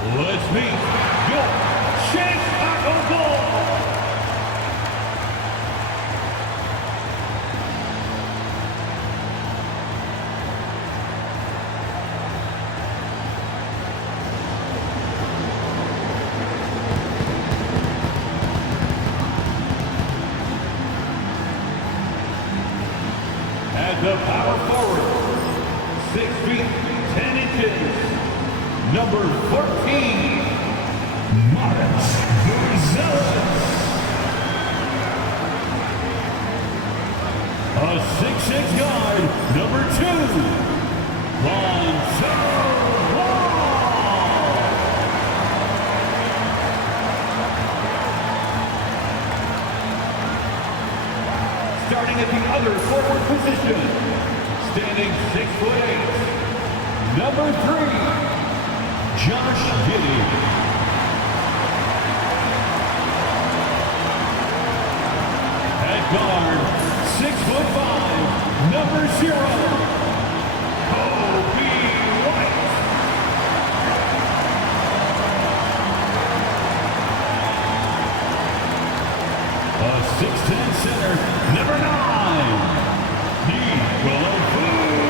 Let's meet your Chicago Bulls. At the power forward, 6 feet 10 inches, number 14, March Buzelis. A 6'6" guard, number 2, Lonzo Ball. Starting at the other forward position, standing 6'8", number 3, Josh Giddey. At guard, 6'5", number 0, Kobe White. A 6'10" center, number 9, Nikola Vucevic.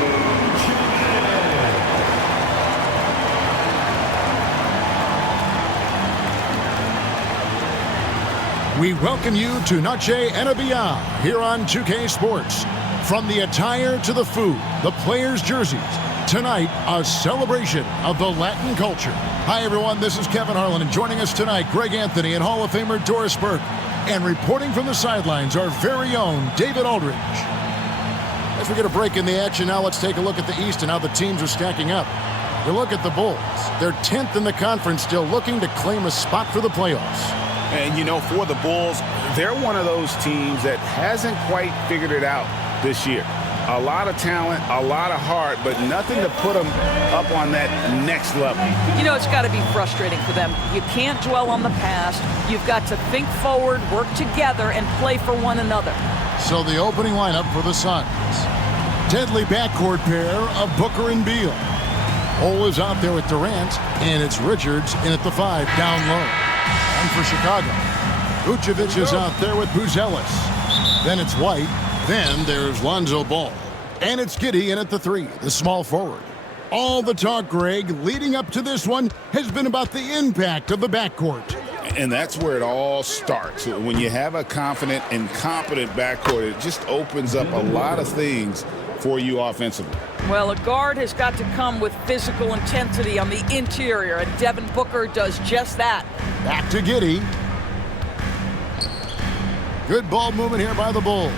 We welcome you to Noche and Beyond here on 2K Sports. From the attire to the food, the players' jerseys, tonight a celebration of the Latin culture. Hi everyone, this is Kevin Harlan, and joining us tonight, Greg Anthony and Hall of Famer Doris Burke. And reporting from the sidelines, our very own David Aldridge. As we get a break in the action now, let's take a look at the East and how the teams are stacking up. You look at the Bulls. They're 10th in the conference, still looking to claim a spot for the playoffs. And, you know, for the Bulls, they're one of those teams that hasn't quite figured it out this year. A lot of talent, a lot of heart, but nothing to put them up on that next level. You know, it's got to be frustrating for them. You can't dwell on the past. You've got to think forward, work together, and play for one another. So the opening lineup for the Suns. Deadly backcourt pair of Booker and Beal. Ole is out there with Durant, and it's Richards in at the 5, down low. And for Chicago, Vucevic is out there with Buzelis. Then it's White. Then there's Lonzo Ball. And it's Giddey in at the 3, the small forward. All the talk, Greg, leading up to this one has been about the impact of the backcourt. And that's where it all starts. When you have a confident and competent backcourt, it just opens up a lot of things for you offensively. Well, a guard has got to come with physical intensity on the interior, and Devin Booker does just that. Back to Giddey. Good ball movement here by the Bulls.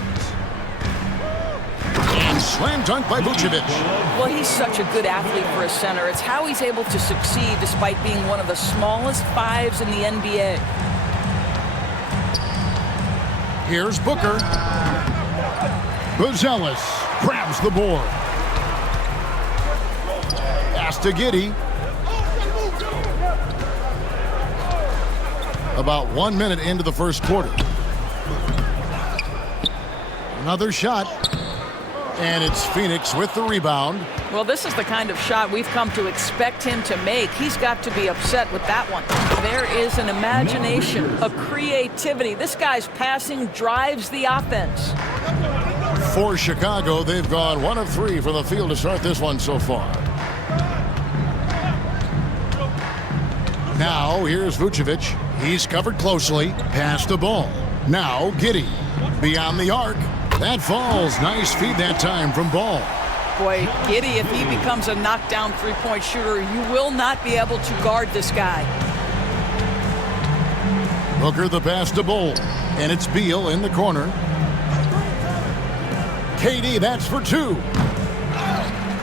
And slam dunk by Vucevic. Well, he's such a good athlete for a center. It's how he's able to succeed despite being one of the smallest 5s in the NBA. Here's Booker. Buzelis grabs the board. Pass to Giddey. About 1 minute into the first quarter. Another shot. And it's Phoenix with the rebound. Well, this is the kind of shot we've come to expect him to make. He's got to be upset with that one. There is an imagination, a creativity. This guy's passing drives the offense. For Chicago, they've gone 1 of 3 from the field to start this one so far. Now, here's Vucevic. He's covered closely. Pass the ball. Now, Giddey. Beyond the arc. That falls. Nice feed that time from Ball. Boy, Giddey, if he becomes a knockdown three-point shooter, you will not be able to guard this guy. Booker the pass to Ball. And it's Beal in the corner. KD, that's for 2.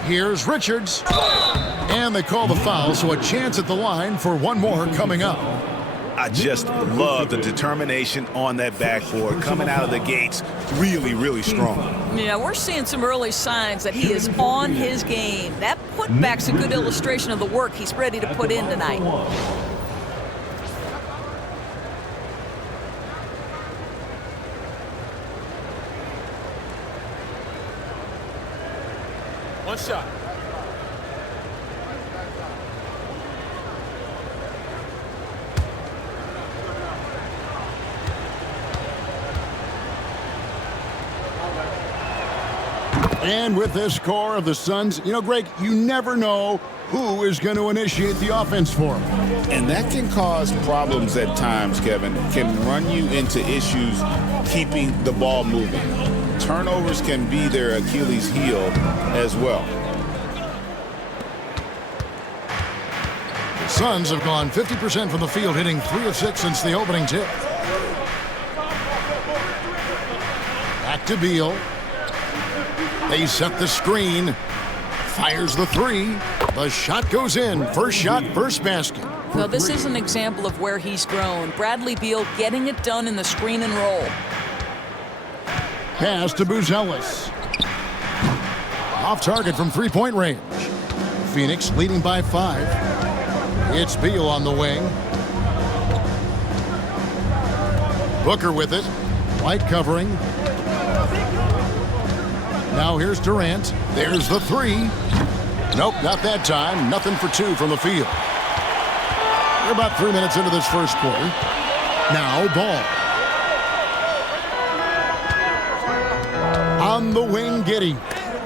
Here's Richards. And they call the foul, so a chance at the line for one more coming up. I just love the determination on that backboard coming out of the gates really, really strong. Yeah, we're seeing some early signs that he is on his game. That putback's a good illustration of the work he's ready to put in tonight. One shot. And with this score of the Suns, Greg, you never know who is going to initiate the offense for them. And that can cause problems at times, Kevin. Can run you into issues keeping the ball moving. Turnovers can be their Achilles heel as well. The Suns have gone 50% from the field, hitting 3 of 6 since the opening tip. Back to Beal. They set the screen. Fires the 3. The shot goes in. First shot, first basket. Well, this is an example of where he's grown. Bradley Beal getting it done in the screen and roll. Pass to Buzelis. Off target from three-point range. Phoenix leading by 5. It's Beal on the wing. Booker with it. White covering. Now here's Durant. There's the 3. Nope, not that time. Nothing for 2 from the field. We're about 3 minutes into this first quarter. Now Ball. On the wing, Giddey.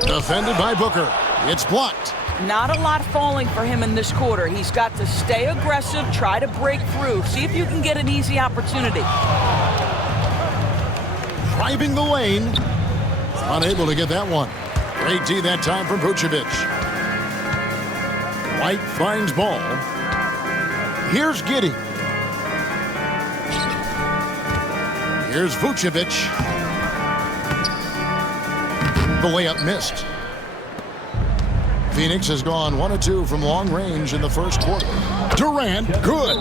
Defended by Booker. It's blocked. Not a lot falling for him in this quarter. He's got to stay aggressive, try to break through, see if you can get an easy opportunity. Driving the lane. Unable to get that one. Great D that time from Vucevic. White finds Ball. Here's Giddey. Here's Vucevic. The layup missed. Phoenix has gone 1 of 2 from long range in the first quarter. Durant, good.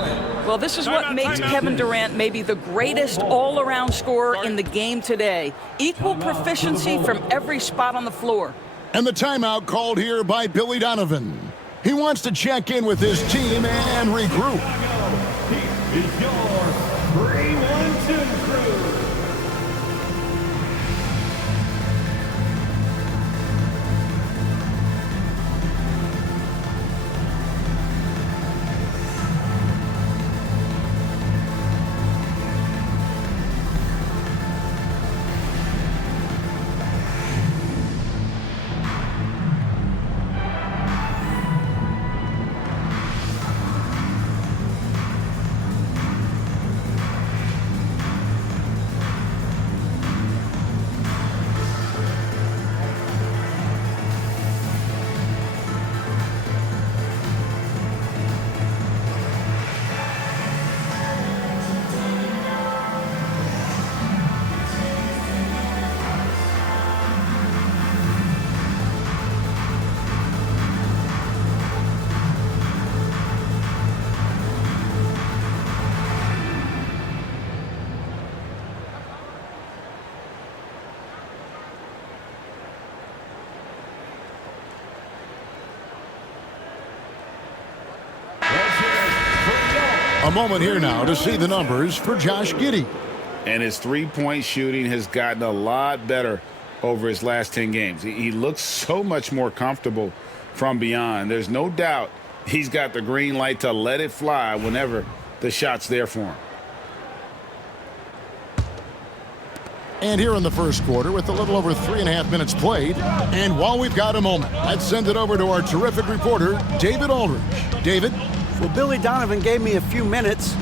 Well, this is what makes Kevin Durant maybe the greatest all-around scorer in the game today. Equal proficiency from every spot on the floor. And the timeout called here by Billy Donovan. He wants to check in with his team and regroup. Here is your 3-1-2 crew. A moment here now to see the numbers for Josh Giddey. And his three-point shooting has gotten a lot better over his last 10 games. He looks so much more comfortable from beyond. There's no doubt he's got the green light to let it fly whenever the shot's there for him. And here in the first quarter with a little over 3.5 minutes played. And while we've got a moment, let's send it over to our terrific reporter, David Aldridge. David? Well, Billy Donovan gave me a few minutes.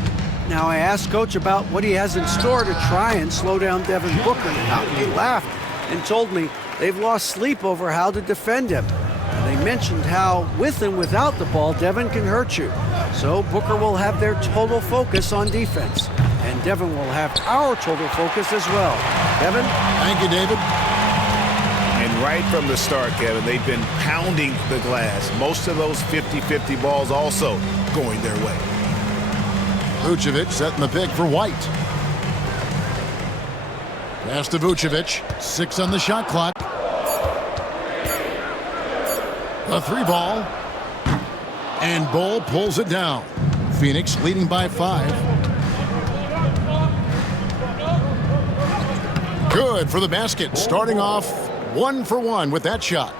Now I asked Coach about what he has in store to try and slow down Devin Booker. Now, he laughed and told me they've lost sleep over how to defend him. And they mentioned how, with and without the ball, Devin can hurt you. So Booker will have their total focus on defense. And Devin will have our total focus as well. Devin? Thank you, David. And right from the start, Kevin, they've been pounding the glass. Most of those 50-50 balls also going their way. Vucevic setting the pick for White. Pass to Vucevic. 6 on the shot clock. A 3 ball. And Bull pulls it down. Phoenix leading by 5. Good for the basket. Starting off 1 for 1 with that shot.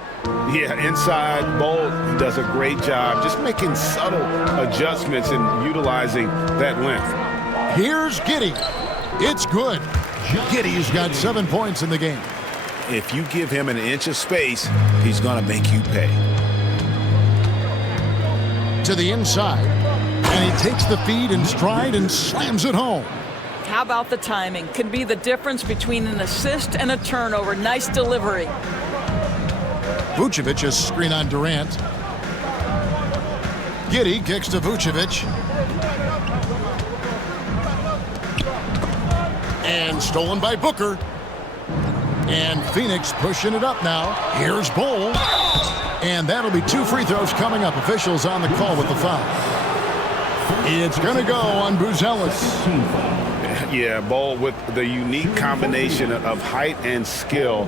Yeah, inside, Bull does a great job just making subtle adjustments and utilizing that length. Here's Giddey. It's good. Giddey's got 7 points in the game. if you give him an inch of space, he's going to make you pay. To the inside, and he takes the feed in stride and slams it home. How about the timing? Can be the difference between an assist and a turnover. Nice delivery. Vucevic is screen on Durant. Giddey kicks to Vucevic. And stolen by Booker. And Phoenix pushing it up now. Here's Bol. And that'll be 2 free throws coming up. Officials on the call with the foul. It's going to go on Buzelis. Yeah, Bol with the unique combination of height and skill.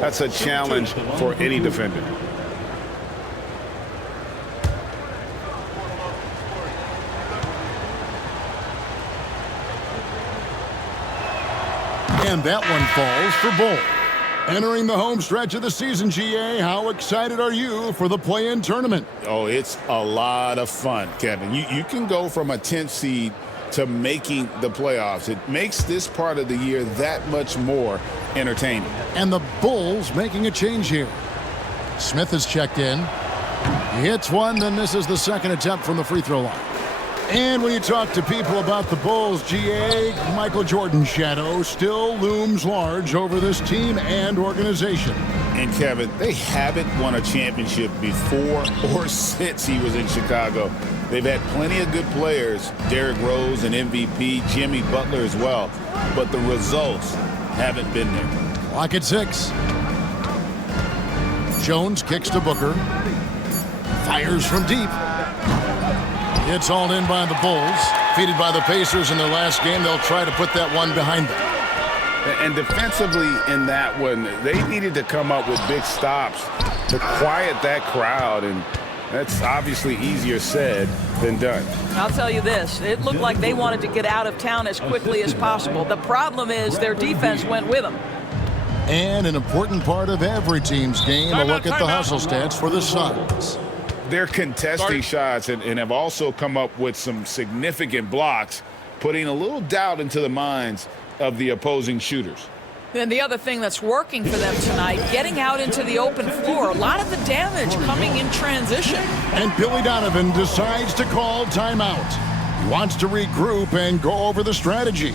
That's a challenge for any defender. And that one falls for Bol. Entering the home stretch of the season, GA, how excited are you for the play-in tournament? Oh, it's a lot of fun, Kevin. You can go from a 10th seed to making the playoffs. It makes this part of the year that much more entertaining. And the Bulls making a change here. Smith is checked in. He hits one, then misses the second attempt from the free throw line. And when you talk to people about the Bulls, GA, Michael Jordan's shadow still looms large over this team and organization. And Kevin, they haven't won a championship before or since he was in Chicago. They've had plenty of good players, Derrick Rose and MVP, Jimmy Butler as well, but the results haven't been there. Clock at 6. Jones kicks to Booker. Fires from deep. It's all in by the Bulls. Defeated by the Pacers in their last game, they'll try to put that one behind them. And defensively in that one, they needed to come up with big stops to quiet that crowd, and that's obviously easier said than done. I'll tell you this, it looked like they wanted to get out of town as quickly as possible. The problem is their defense went with them. And an important part of every team's game, a look at the hustle stats for the Suns. They're contesting shots and have also come up with some significant blocks, putting a little doubt into the minds of the opposing shooters. And the other thing that's working for them tonight, getting out into the open floor. A lot of the damage coming in transition. And Billy Donovan decides to call timeout. He wants to regroup and go over the strategy.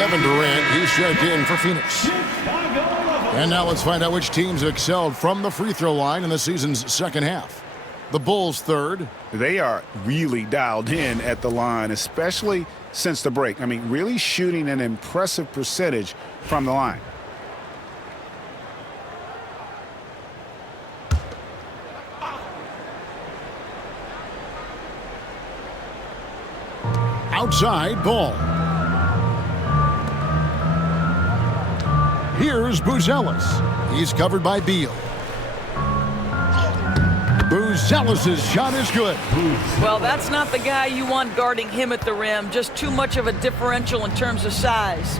Kevin Durant, he's checked in for Phoenix. And now let's find out which teams have excelled from the free throw line in the season's second half. The Bulls third. They are really dialed in at the line, especially since the break. I mean, really shooting an impressive percentage from the line. Outside ball. Here's Buzelis. He's covered by Beal. Buzelis' shot is good. Well, that's not the guy you want guarding him at the rim. Just too much of a differential in terms of size.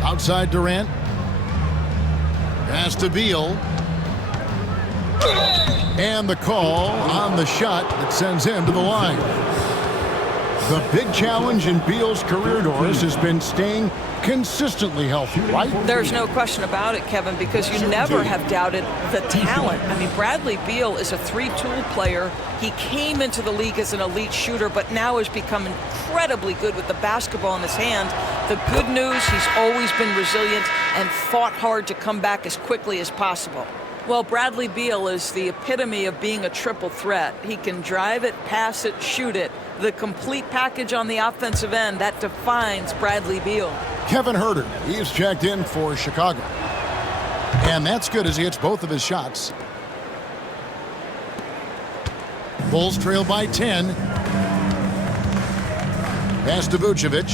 Outside Durant. Pass to Beal. And the call on the shot that sends him to the line. The big challenge in Beal's career, Doris, has been staying consistently healthy, right? There's no question about it, Kevin, because you never have doubted the talent. I mean, Bradley Beal is a three-tool player. He came into the league as an elite shooter, but now has become incredibly good with the basketball in his hand. The good news, he's always been resilient and fought hard to come back as quickly as possible. Well, Bradley Beal is the epitome of being a triple threat. He can drive it, pass it, shoot it. The complete package on the offensive end, that defines Bradley Beal. Kevin Huerter, he's checked in for Chicago. And that's good as he hits both of his shots. Bulls trail by 10. Pass to Vucevic.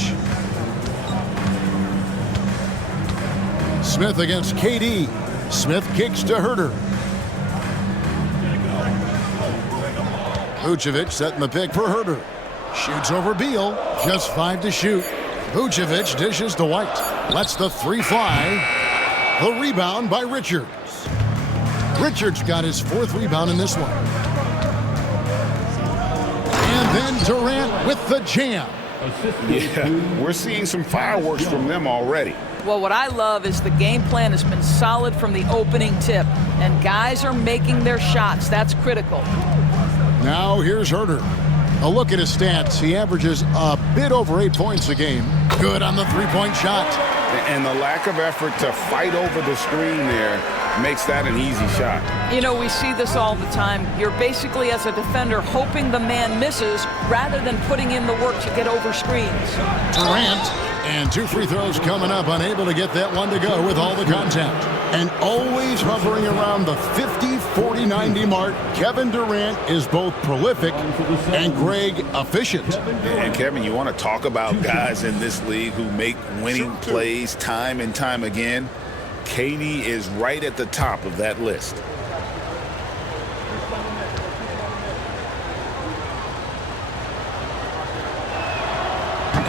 Smith against KD. Smith kicks to Huerter. Vucevic setting the pick for Huerter. Shoots over Beal. Just 5 to shoot. Vucevic dishes to White. Lets the three fly. The rebound by Richards. Richards got his 4th rebound in this one. And then Durant with the jam. Yeah, we're seeing some fireworks from them already. Well, what I love is the game plan has been solid from the opening tip, and guys are making their shots. That's critical. Now here's Huerter. A look at his stats. He averages a bit over 8 points a game. Good on the three-point shot. And the lack of effort to fight over the screen there makes that an easy shot. You know, we see this all the time. You're basically, as a defender, hoping the man misses rather than putting in the work to get over screens. Durant, and 2 free throws coming up, unable to get that one to go with all the contact. And always hovering around the 50, 40, 90 mark, Kevin Durant is both prolific and, Greg, efficient. And Kevin, you want to talk about guys in this league who make winning plays time and time again? KD is right at the top of that list.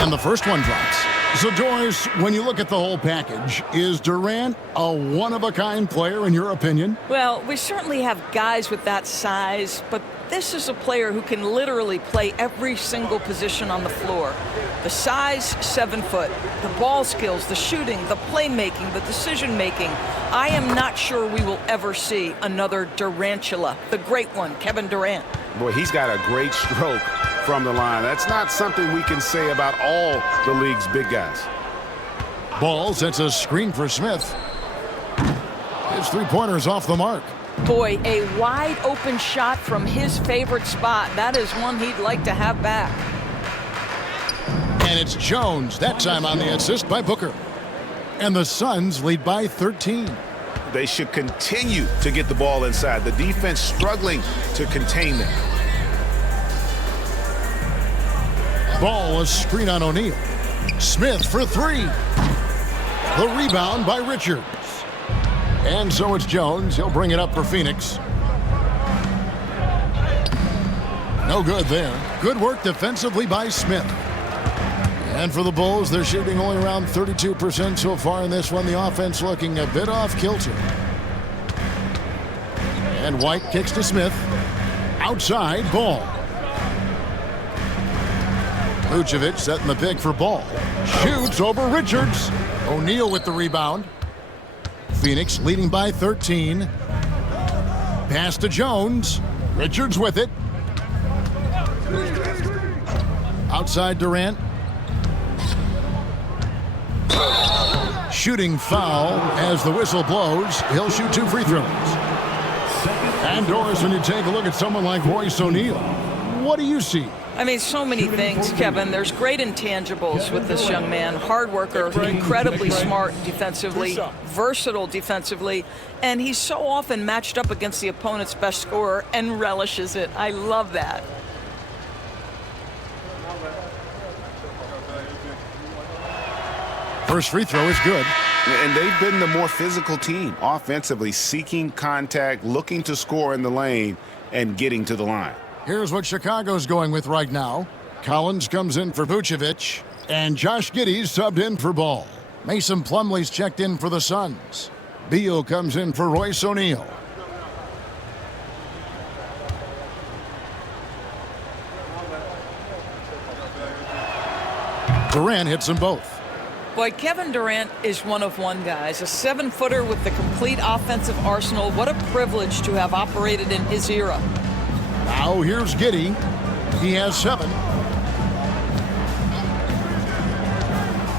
And the first one drops. So, Doris, when you look at the whole package, is Durant a one-of-a-kind player in your opinion? Well, we certainly have guys with that size, but this is a player who can literally play every single position on the floor. The size, 7 foot. The ball skills, the shooting, the playmaking, the decision-making. I am not sure we will ever see another Durantula, the great one, Kevin Durant. Boy, he's got a great stroke from the line. That's not something we can say about all the league's big guys. Ball sets a screen for Smith. His three-pointer's off the mark. Boy, a wide open shot from his favorite spot. That is one he'd like to have back. And it's Jones, that time on the assist by Booker. And the Suns lead by 13. They should continue to get the ball inside. The defense struggling to contain them. Ball, a screen on O'Neal. Smith for 3. The rebound by Richards. And so it's Jones. He'll bring it up for Phoenix. No good there. Good work defensively by Smith. And for the Bulls, they're shooting only around 32% so far in this one. The offense looking a bit off kilter. And White kicks to Smith. Outside, Ball. Vucevic setting the pick for Ball. Shoots over Richards. O'Neal with the rebound. Phoenix leading by 13. Pass to Jones. Richards with it. Outside Durant. Shooting foul as the whistle blows. He'll shoot 2 free throws. And Doris, when you take a look at someone like Royce O'Neal, what do you see? I mean, so many things, Kevin. There's great intangibles with this young man. Hard worker, incredibly smart defensively, versatile defensively, and he's so often matched up against the opponent's best scorer and relishes it. I love that. First free throw is good. And they've been the more physical team offensively, seeking contact, looking to score in the lane, and getting to the line. Here's what Chicago's going with right now. Collins comes in for Vucevic, and Josh Giddey's subbed in for Ball. Mason Plumlee's checked in for the Suns. Beal comes in for Royce O'Neal. Durant hits them both. Boy, Kevin Durant is one of one, guys. A 7-footer with the complete offensive arsenal. What a privilege to have operated in his era. Now here's Giddey. He has 7.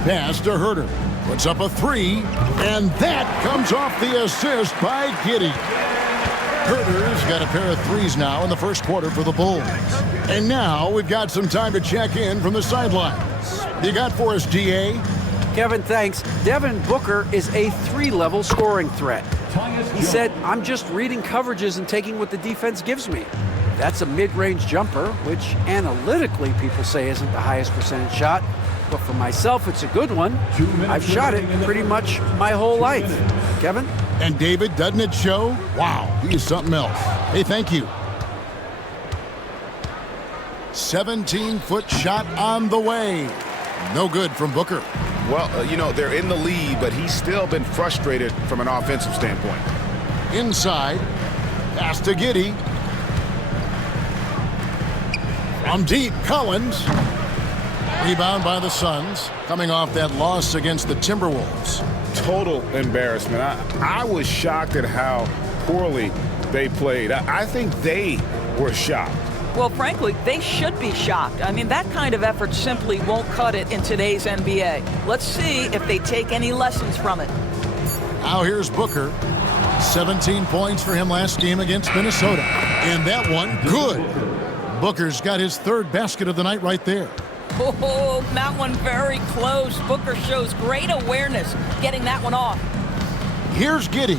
Pass to Herter. Puts up a 3. And that comes off the assist by Giddey. Herter's got a pair of 3s now in the first quarter for the Bulls. And now we've got some time to check in from the sidelines. You got for us, DA? Kevin, thanks. Devin Booker is a 3-level scoring threat. He said, I'm just reading coverages and taking what the defense gives me. That's a mid-range jumper, which analytically people say isn't the highest percentage shot. But for myself, it's a good one. I've shot it pretty much my whole life. Kevin? And David, doesn't it show? Wow, he is something else. Hey, thank you. 17-foot shot on the way. No good from Booker. Well, they're in the lead, but he's still been frustrated from an offensive standpoint. Inside. Pass to Giddey. From deep, Collins. Rebound by the Suns, coming off that loss against the Timberwolves. Total embarrassment. I was shocked at how poorly they played. I think they were shocked. Well, frankly, they should be shocked. I mean, that kind of effort simply won't cut it in today's NBA. Let's see if they take any lessons from it. Now here's Booker. 17 points for him last game against Minnesota. And that one, good. Booker's got his 3rd basket of the night right there. Oh, that one very close. Booker shows great awareness getting that one off. Here's Giddey.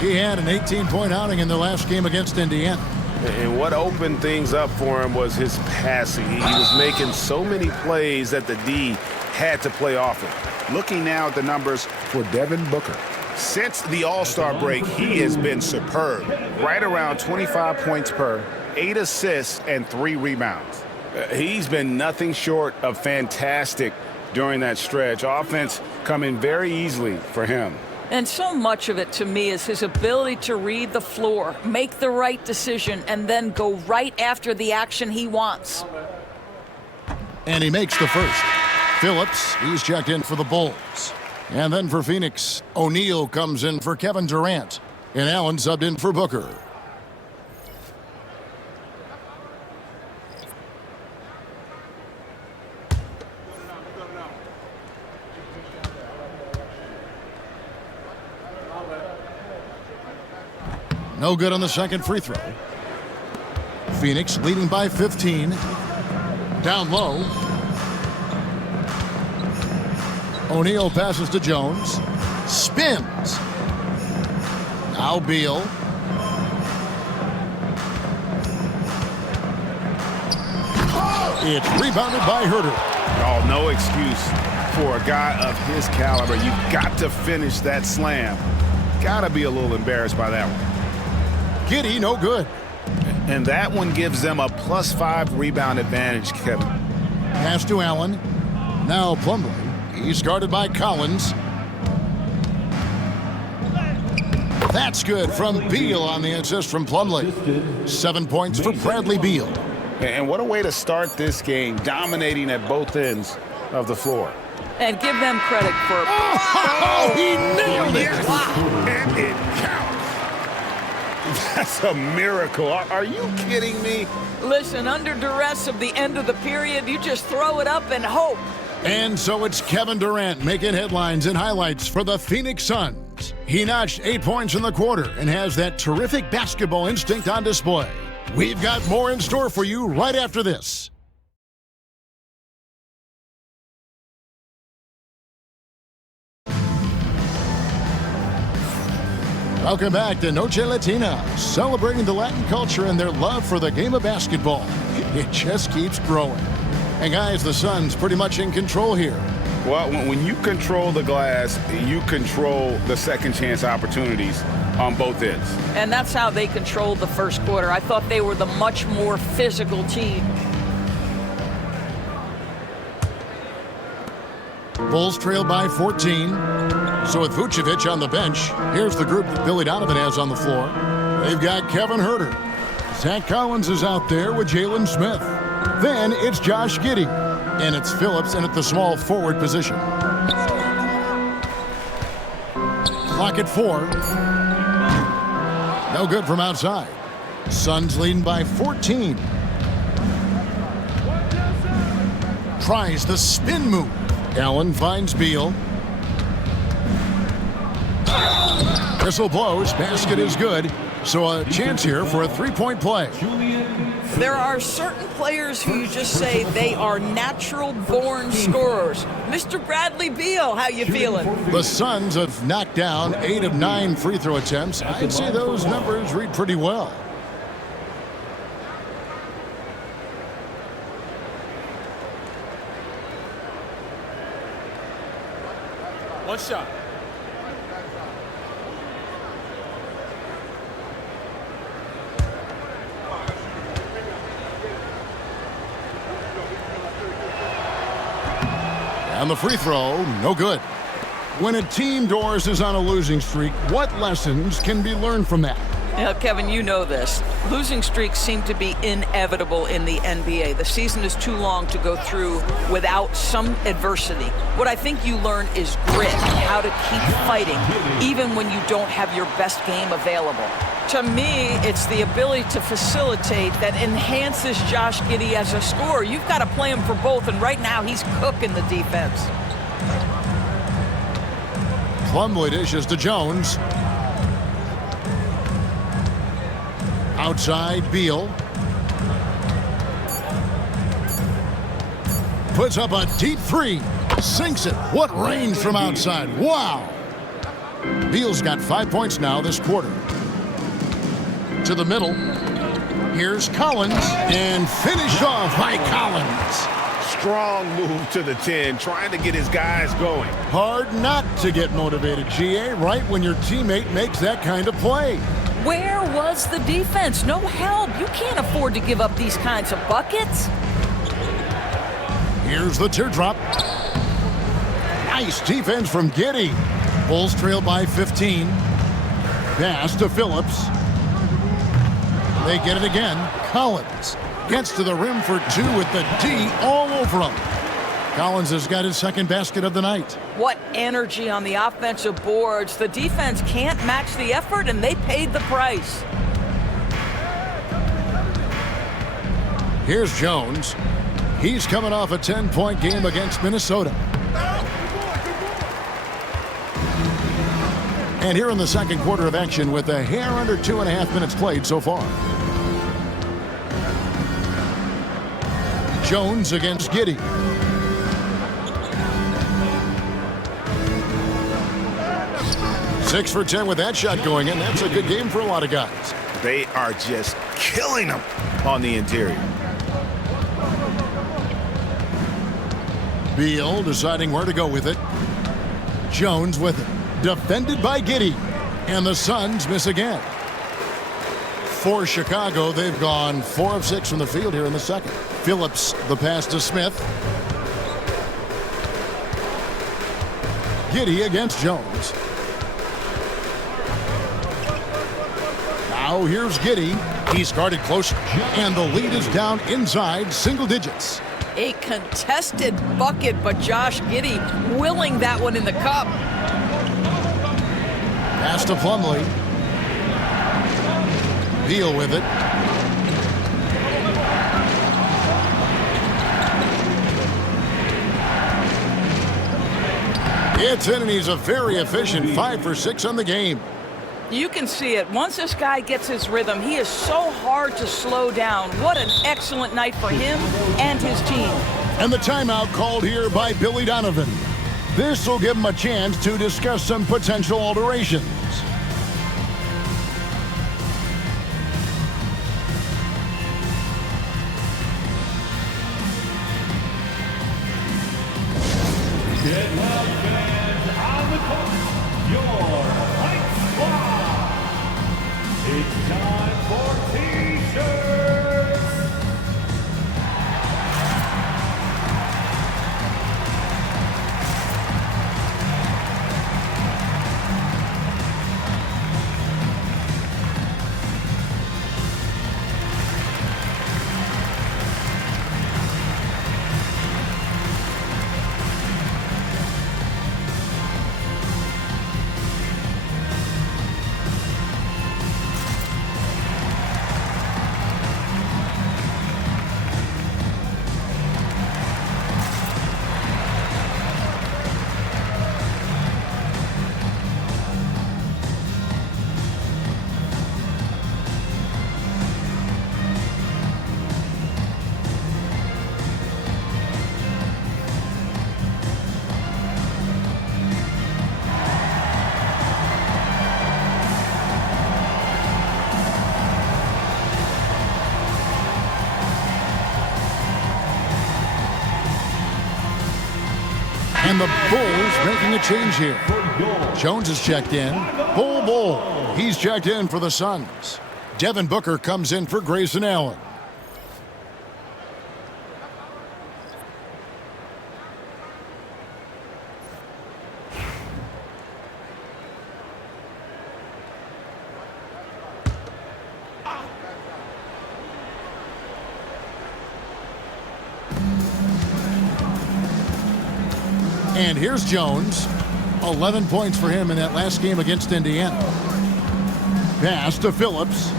He had an 18-point outing in the last game against Indiana. And what opened things up for him was his passing. He was making so many plays that the D had to play off him. Looking now at the numbers for Devin Booker. Since the All-Star break, he has been superb. Right around 25 points per, 8 assists, and 3 rebounds. He's been nothing short of fantastic during that stretch. Offense coming very easily for him. And so much of it to me is his ability to read the floor, make the right decision, and then go right after the action he wants. And he makes the first. Phillips, he's checked in for the Bulls. And then for Phoenix, O'Neal comes in for Kevin Durant. And Allen subbed in for Booker. No good on the second free throw. Phoenix leading by 15. Down low. O'Neal passes to Jones. Spins. Now Beal. It's rebounded by Herter. Oh, no excuse for a guy of his caliber. You've got to finish that slam. Got to be a little embarrassed by that one. Giddey, no good. And that one gives them a +5 rebound advantage, Kevin. Pass to Allen. Now Plumlee. He's guarded by Collins. That's good from Beal on the assist from Plumlee. 7 points for Bradley Beal. And what a way to start this game, dominating at both ends of the floor. And give them credit for... Oh, he nailed it! Yes. Wow. And it counts. That's a miracle. Are you kidding me? Listen, under duress of the end of the period, you just throw it up and hope. And so it's Kevin Durant making headlines and highlights for the Phoenix Suns. He notched 8 points in the quarter and has that terrific basketball instinct on display. We've got more in store for you right after this. Welcome back to Noche Latina, celebrating the Latin culture and their love for the game of basketball. It just keeps growing. And guys, the Suns pretty much in control here. Well, when you control the glass, you control the second chance opportunities on both ends. And that's how they controlled the first quarter. I thought they were the much more physical team. Bulls trail by 14. So with Vucevic on the bench, here's the group that Billy Donovan has on the floor. They've got Kevin Herter. Zach Collins is out there with Jalen Smith. Then it's Josh Giddey. And it's Phillips in at the small forward position. Clock at 4. No good from outside. Suns leading by 14. Tries the spin move. Allen finds Beal. Whistle blows. Basket is good. So a chance here for a three-point play. There are certain players who you just say they are natural-born scorers. Mr. Bradley Beal, how you feeling? The Suns have knocked down 8 of 9 free throw attempts. I'd say those numbers read pretty well. One shot. And the free throw, no good. When a team, Doris, is on a losing streak, what lessons can be learned from that? Now, Kevin, you know this. Losing streaks seem to be inevitable in the NBA. The season is too long to go through without some adversity. What I think you learn is grit and how to keep fighting, even when you don't have your best game available. To me, it's the ability to facilitate that enhances Josh Giddey as a scorer. You've got to play him for both, and right now he's cooking the defense. Plumlee dishes to Jones. Outside, Beal. Puts up a deep three. Sinks it. What range from outside. Wow. Beal's got 5 points now this quarter. To the middle. Here's Collins. And finished off by Collins. Strong move to the 10, trying to get his guys going. Hard not to get motivated, GA, right when your teammate makes that kind of play. Where was the defense? No help. You can't afford to give up these kinds of buckets. Here's the teardrop. Nice defense from Giddey. Bulls trail by 15. Pass to Phillips. They get it again. Collins gets to the rim for 2 with the D all over him. Collins has got his second basket of the night. What energy on the offensive boards. The defense can't match the effort, and they paid the price. Here's Jones. He's coming off a 10-point game against Minnesota. And here in the second quarter of action with a hair under 2.5 minutes played so far. Jones against Giddey. Six for 10 with that shot going in. That's a good game for a lot of guys. They are just killing them on the interior. Beal deciding where to go with it. Jones with it. Defended by Giddey. And the Suns miss again. For Chicago, they've gone 4 of 6 from the field here in the second. Phillips, the pass to Smith. Giddey against Jones. Now here's Giddey. He's guarded closer. And the lead is down inside single digits. A contested bucket, but Josh Giddey willing that one in the cup. Pass to Plumlee. Beal with it. It's in, and he's a very efficient 5 for 6 on the game. You can see it. Once this guy gets his rhythm, he is so hard to slow down. What an excellent night for him and his team. And the timeout called here by Billy Donovan. This will give him a chance to discuss some potential alterations. Get loud, fans, on the court, your Light Squad. It's time for T-shirts. And the Bulls making a change here. Jones is checked in. Bull. He's checked in for the Suns. Devin Booker comes in for Grayson Allen. And here's Jones. 11 points for him in that last game against Indiana. Pass to Phillips.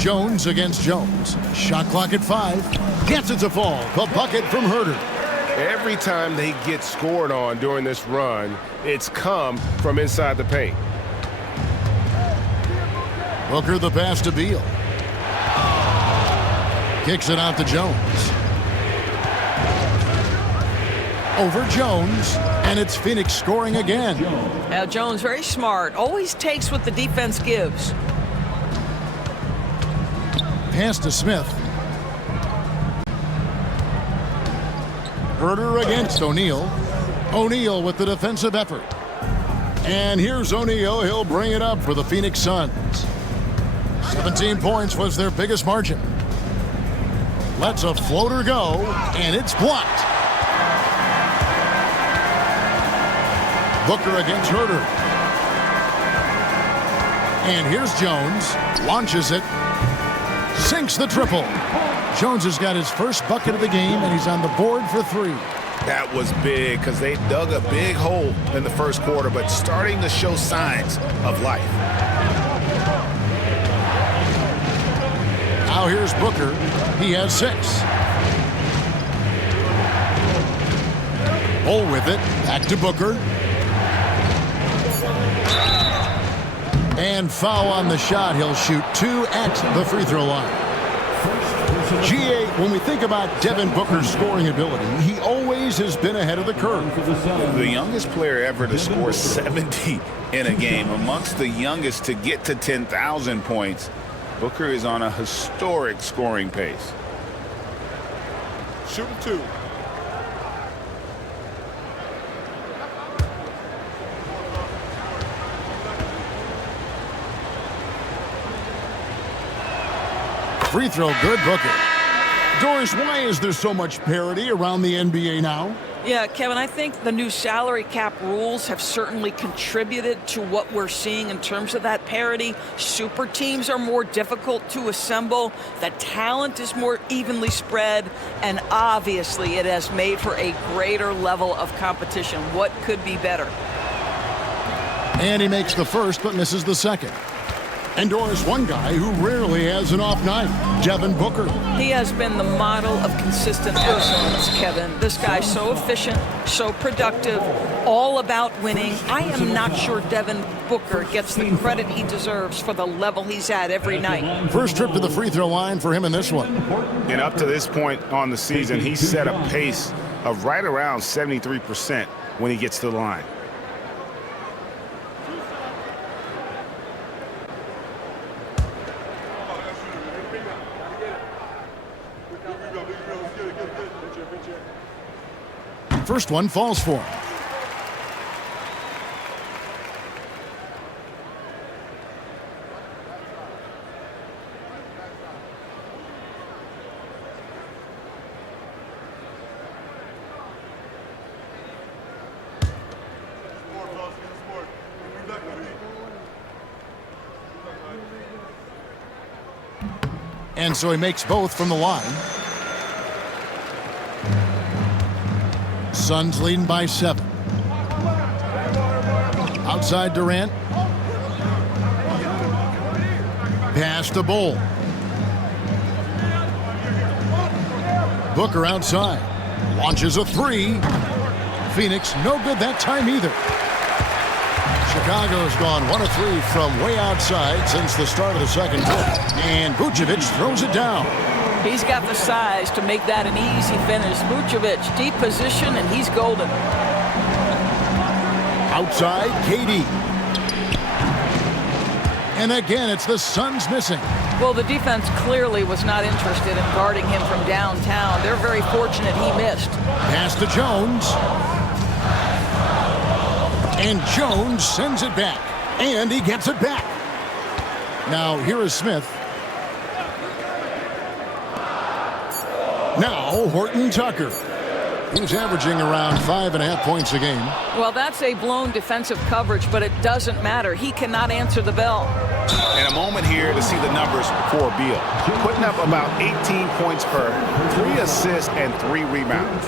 Jones against Jones. Shot clock at 5. Gets it to fall. The bucket from Herter. Every time they get scored on during this run, it's come from inside the paint. Booker the pass to Beal. Kicks it out to Jones. Over Jones, and it's Phoenix scoring again. Now Jones, very smart, always takes what the defense gives. Pass to Smith. Herter against O'Neal. O'Neal with the defensive effort. And here's O'Neal. He'll bring it up for the Phoenix Suns. 17 points was their biggest margin. Lets a floater go, and it's blocked. Booker against Herter. And here's Jones. Launches it. Sinks the triple. Jones has got his first bucket of the game, and he's on the board for 3. That was big because they dug a big hole in the first quarter, but starting to show signs of life. Now here's Booker. He has 6. Bull with it. Back to Booker. And foul on the shot. He'll shoot 2 at the free throw line. GA, when we think about Devin Booker's scoring ability, he always has been ahead of the curve. The youngest player ever to score 70 in a game, amongst the youngest to get to 10,000 points. Booker is on a historic scoring pace. Shooting 2. Free throw good, Booker. Doris, why is there so much parity around the NBA now? Yeah, Kevin, I think the new salary cap rules have certainly contributed to what we're seeing in terms of that parity. Super teams are more difficult to assemble. The talent is more evenly spread. And obviously, it has made for a greater level of competition. What could be better? And he makes the first, but misses the second. And Doris, one guy who rarely has an off night, Devin Booker. He has been the model of consistent excellence, Kevin. This guy's so efficient, so productive, all about winning. I am not sure Devin Booker gets the credit he deserves for the level he's at every night. First trip to the free throw line for him in this one. And up to this point on the season, he's set a pace of right around 73% when he gets to the line. First one falls for him. And so he makes both from the line. Suns leading by 7. Outside Durant. Pass to Bull. Booker outside. Launches a 3. Phoenix no good that time either. Chicago's gone 1 of 3 from way outside since the start of the second quarter. And Vucevic throws it down. He's got the size to make that an easy finish. Vucevic, deep position, and he's golden. Outside, KD. And again, it's the Suns missing. Well, the defense clearly was not interested in guarding him from downtown. They're very fortunate he missed. Pass to Jones. And Jones sends it back. And he gets it back. Now, here is Smith. Now, Horton Tucker. He's averaging around 5.5 points a game. Well, that's a blown defensive coverage, but it doesn't matter. He cannot answer the bell. And a moment here to see the numbers for Beal. Putting up about 18 points per, 3 assists and 3 rebounds.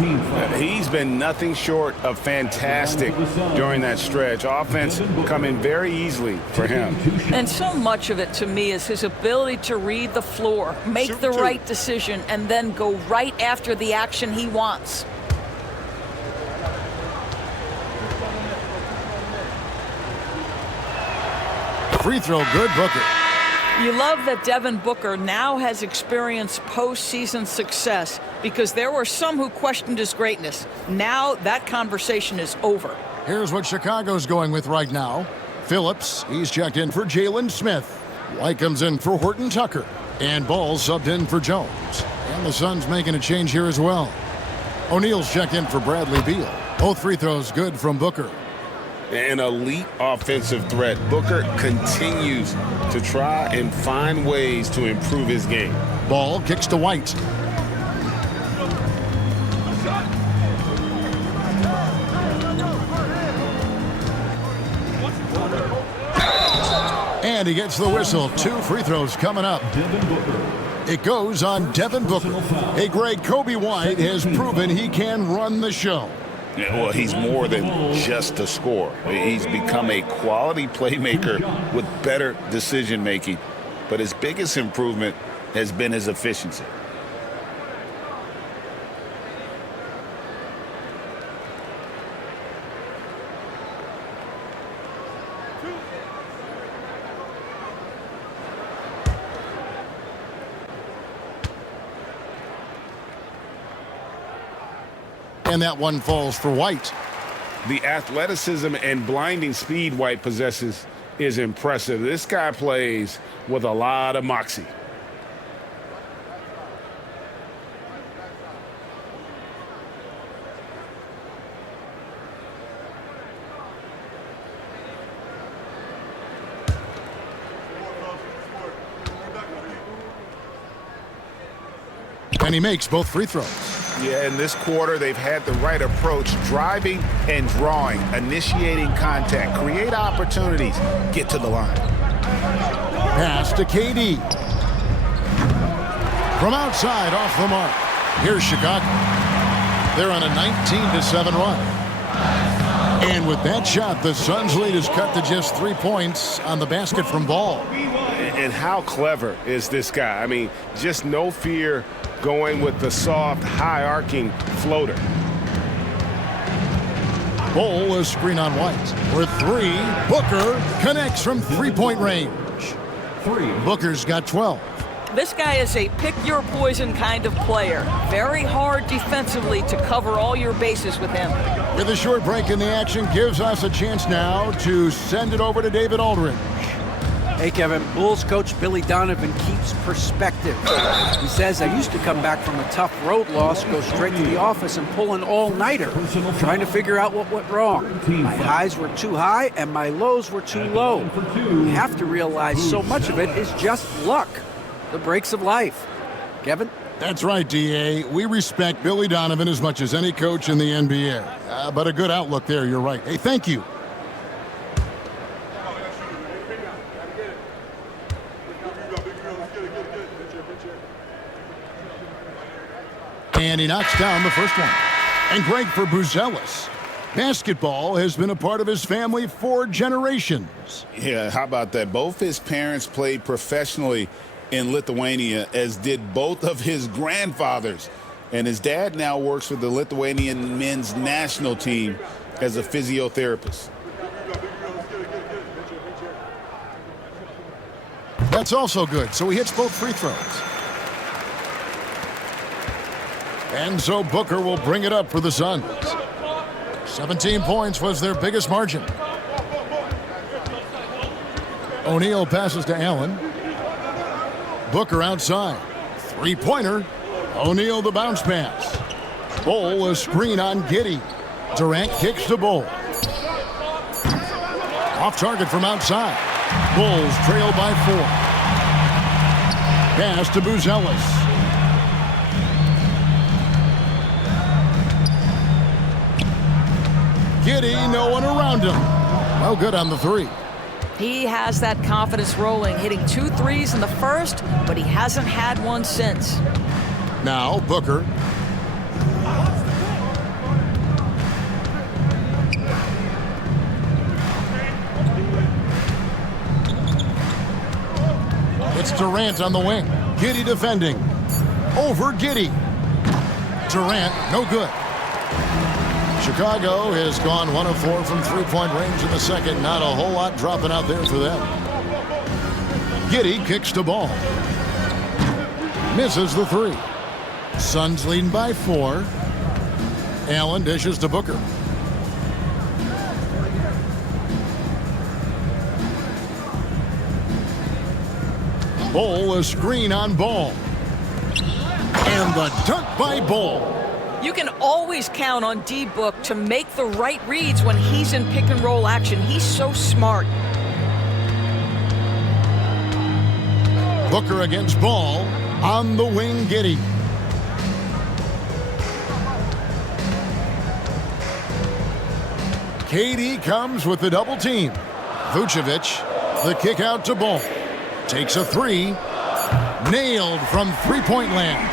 He's been nothing short of fantastic during that stretch. Offense coming very easily for him. And so much of it to me is his ability to read the floor, make the right decision, and then go right after the action he wants. Free throw good, Booker. You love that Devin Booker now has experienced postseason success because there were some who questioned his greatness. Now that conversation is over. Here's what Chicago's going with right now. Phillips, he's checked in for Jalen Smith. White comes in for Horton Tucker. And Ball subbed in for Jones. And the Suns making a change here as well. O'Neal's checked in for Bradley Beal. Both free throws good from Booker. An elite offensive threat. Booker continues to try and find ways to improve his game. Ball kicks to White. And he gets the whistle. 2 free throws coming up. It goes on Devin Booker. A great Kobe White has proven he can run the show. Yeah, well, he's more than just a scorer. He's become a quality playmaker with better decision-making. But his biggest improvement has been his efficiency. And that one falls for White. The athleticism and blinding speed White possesses is impressive. This guy plays with a lot of moxie. And he makes both free throws. Yeah, in this quarter, they've had the right approach, driving and drawing, initiating contact, create opportunities, get to the line. Pass to KD. From outside, off the mark. Here's Chicago. They're on a 19-7 run. And with that shot, the Suns' lead is cut to just 3 points on the basket from Ball. And how clever is this guy? I mean, just no fear going with the soft, high-arcing floater. Ball is screen on White. For 3, Booker connects from three-point range. Booker's got 12. This guy is a pick-your-poison kind of player. Very hard defensively to cover all your bases with him. With a short break in the action, gives us a chance now to send it over to David Aldridge. Hey, Kevin, Bulls coach Billy Donovan keeps perspective. He says, I used to come back from a tough road loss, go straight to the office and pull an all-nighter, trying to figure out what went wrong. My highs were too high and my lows were too low. You have to realize so much of it is just luck, the breaks of life. Kevin? That's right, D.A. We respect Billy Donovan as much as any coach in the NBA. But a good outlook there, you're right. Hey, thank you. And he knocks down the first one. And great for Buzelis. Basketball has been a part of his family for generations. Yeah, how about that? Both his parents played professionally in Lithuania, as did both of his grandfathers. And his dad now works for the Lithuanian men's national team as a physiotherapist. That's also good, so he hits both free throws. And so Booker will bring it up for the Suns. 17 points was their biggest margin. O'Neal passes to Allen. Booker outside. Three-pointer. O'Neal the bounce pass. Bull a screen on Giddey. Durant kicks to Bull. Off target from outside. Bulls trail by 4. Pass to Buzelis. Giddey, no one around him. Well, good on the 3. He has that confidence rolling, hitting 2 threes in the first, but he hasn't had one since. Now Booker. It's Durant on the wing. Giddey defending. Over Giddey. Durant, no good. Chicago has gone 1 of 4 from three-point range in the second. Not a whole lot dropping out there for them. Giddey kicks the ball. Misses the 3. Suns leading by 4. Allen dishes to Booker. Bull a screen on Ball. And the dunk by Bull. You can always count on D-Book to make the right reads when he's in pick-and-roll action. He's so smart. Booker against Ball. On the wing, Giddey. KD comes with the double team. Vucevic, the kick out to Ball. Takes a 3. Nailed from three-point land.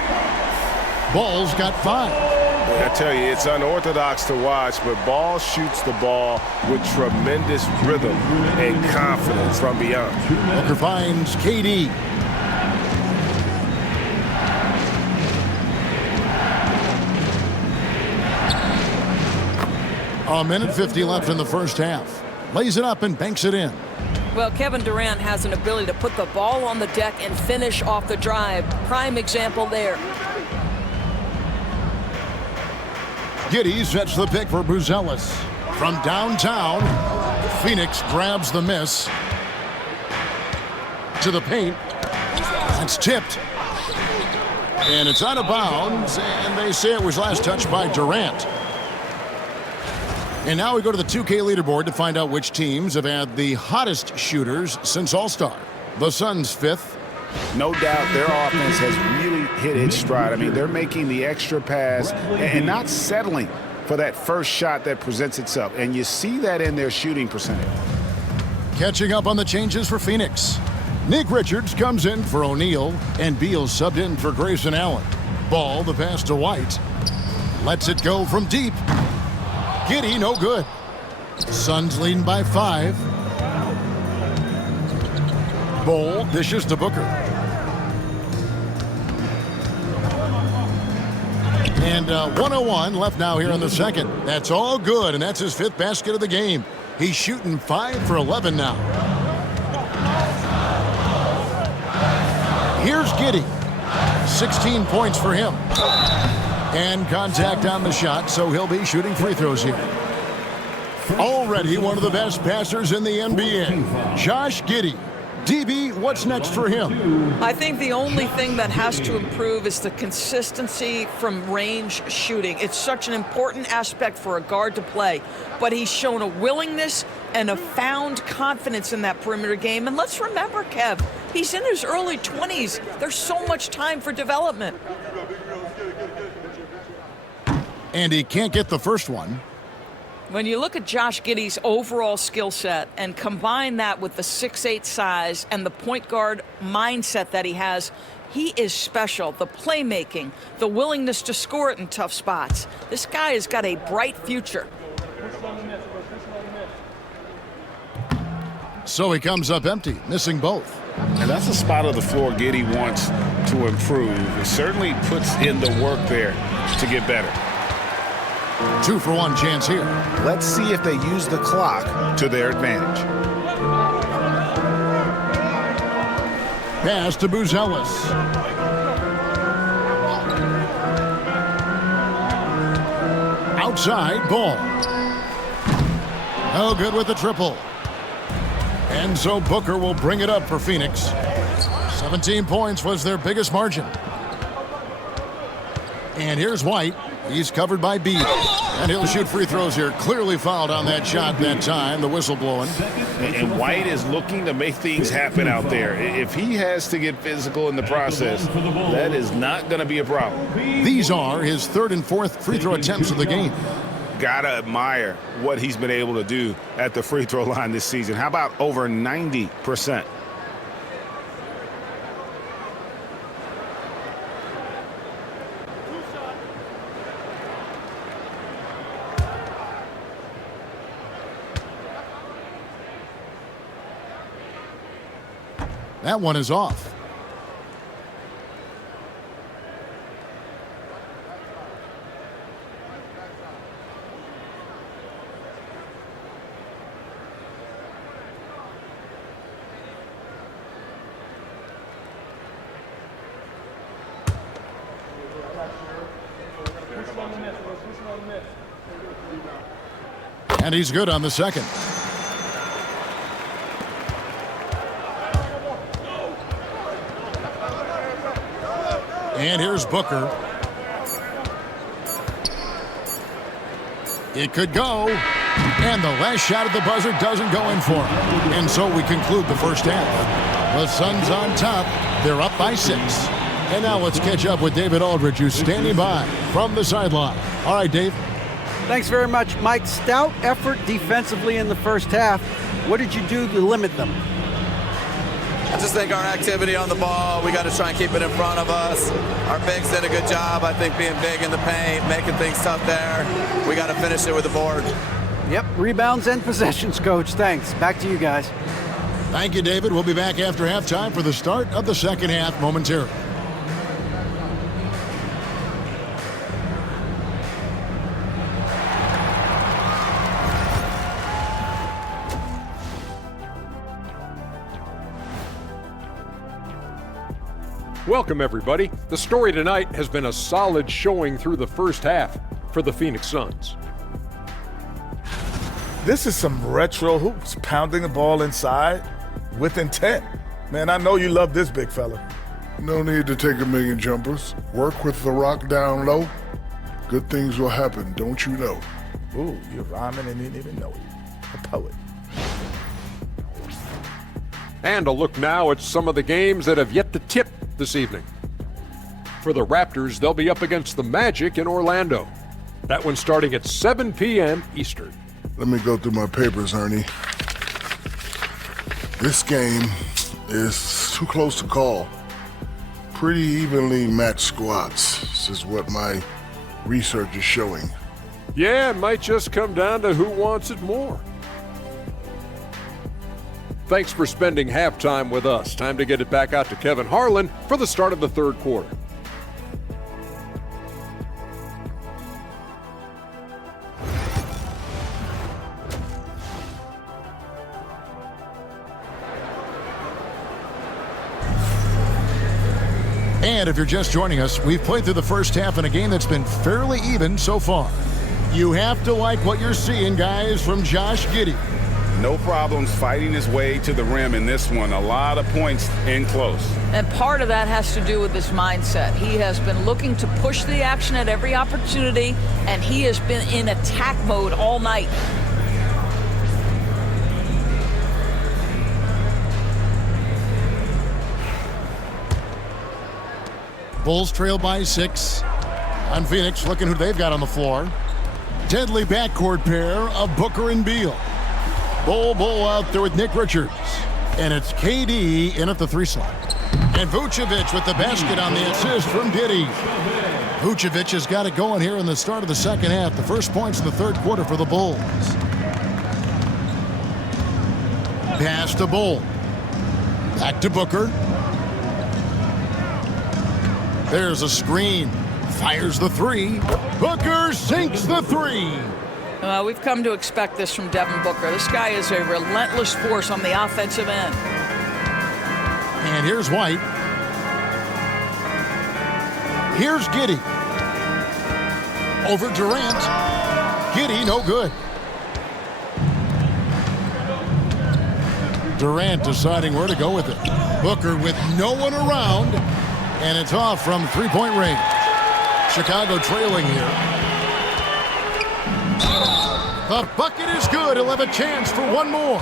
Ball's got 5. I tell you, it's unorthodox to watch, but Ball shoots the ball with tremendous rhythm and confidence from beyond. Booker finds KD. A minute 50 left in the first half. Lays it up and banks it in. Well, Kevin Durant has an ability to put the ball on the deck and finish off the drive. Prime example there. Giddey sets the pick for Buzelis. From downtown, Phoenix grabs the miss. To the paint. It's tipped. And it's out of bounds, and they say it was last touched by Durant. And now we go to the 2K leaderboard to find out which teams have had the hottest shooters since All-Star. The Suns 5th. No doubt their offense has really hit its stride. I mean, they're making the extra pass and not settling for that first shot that presents itself. And you see that in their shooting percentage. Catching up on the changes for Phoenix. Nick Richards comes in for O'Neal, and Beal subbed in for Grayson Allen. Ball, the pass to White. Lets it go from deep. Giddey, no good. Suns leading by 5. Bull dishes to Booker. And 101 left now here in the second. That's all good, and that's his 5th basket of the game. He's shooting 5 for 11 now. Here's Giddey. 16 points for him. And contact on the shot, so he'll be shooting free throws here. Already one of the best passers in the NBA, Josh Giddey. DB, what's next for him? I think the only thing that has to improve is the consistency from range shooting. It's such an important aspect for a guard to play. But he's shown a willingness and a found confidence in that perimeter game. And let's remember, Kev, he's in his early 20s. There's so much time for development. And he can't get the first one. When you look at Josh Giddey's overall skill set and combine that with the 6'8" size and the point guard mindset that he has, he is special. The playmaking, the willingness to score it in tough spots. This guy has got a bright future. So he comes up empty, missing both. And that's a spot of the floor Giddey wants to improve. He certainly puts in the work there to get better. 2-for-1 chance here. Let's see if they use the clock to their advantage. Pass to Buzelis. Outside, Ball. No good with the triple. And so Booker will bring it up for Phoenix. 17 points was their biggest margin. And here's White. He's covered by Beal. And he'll shoot free throws here. Clearly fouled on that shot that time. The whistle blowing. And White is looking to make things happen out there. If he has to get physical in the process, that is not going to be a problem. These are his third and fourth free throw attempts of the game. Gotta admire what he's been able to do at the free throw line this season. How about over 90%? That one is off. And he's good on the second. And here's Booker. It could go. And the last shot at the buzzer doesn't go in for him. And so we conclude the first half. The Suns on top. They're up by 6. And now let's catch up with David Aldridge, who's standing by from the sideline. All right, Dave. Thanks very much, Mike. Stout effort defensively in the first half. What did you do to limit them? I just think our activity on the ball, we got to try and keep it in front of us. Our bigs did a good job, I think, being big in the paint, making things tough there. We got to finish it with the board. Yep, rebounds and possessions, Coach. Thanks. Back to you guys. Thank you, David. We'll be back after halftime for the start of the second half momentarily. Welcome, everybody. The story tonight has been a solid showing through the first half for the Phoenix Suns. This is some retro hoops, pounding the ball inside with intent. Man, I know you love this big fella. No need to take a million jumpers. Work with the rock down low. Good things will happen, don't you know? Ooh, you're rhyming and didn't even know it. A poet. And a look now at some of the games that have yet to tip this evening. For the Raptors, they'll be up against the Magic in Orlando. That one starting at 7 p.m. Eastern. Let me go through my papers, Ernie. This game is too close to call. Pretty evenly matched squads. This is what my research is showing. Yeah, it might just come down to who wants it more. Thanks for spending halftime with us. Time to get it back out to Kevin Harlan for the start of the third quarter. And if you're just joining us, we've played through the first half in a game that's been fairly even so far. You have to like what you're seeing, guys, from Josh Giddey. No problems fighting his way to the rim in this one. A lot of points in close. And part of that has to do with his mindset. He has been looking to push the action at every opportunity, and he has been in attack mode all night. Bulls trail by 6. On Phoenix, looking who they've got on the floor. Deadly backcourt pair of Booker and Beal. Bull out there with Nick Richards. And it's KD in at the 3 slot. And Vucevic with the basket on the assist from Giddey. Vucevic has got it going here in the start of the second half. The first points in the third quarter for the Bulls. Pass to Bull. Back to Booker. There's a screen. Fires the 3. Booker sinks the 3. We've come to expect this from Devin Booker. This guy is a relentless force on the offensive end. And here's White. Here's Giddey. Over Durant. Giddey, no good. Durant deciding where to go with it. Booker with no one around, and it's off from three-point range. Chicago trailing here. The bucket is good. He'll have a chance for one more.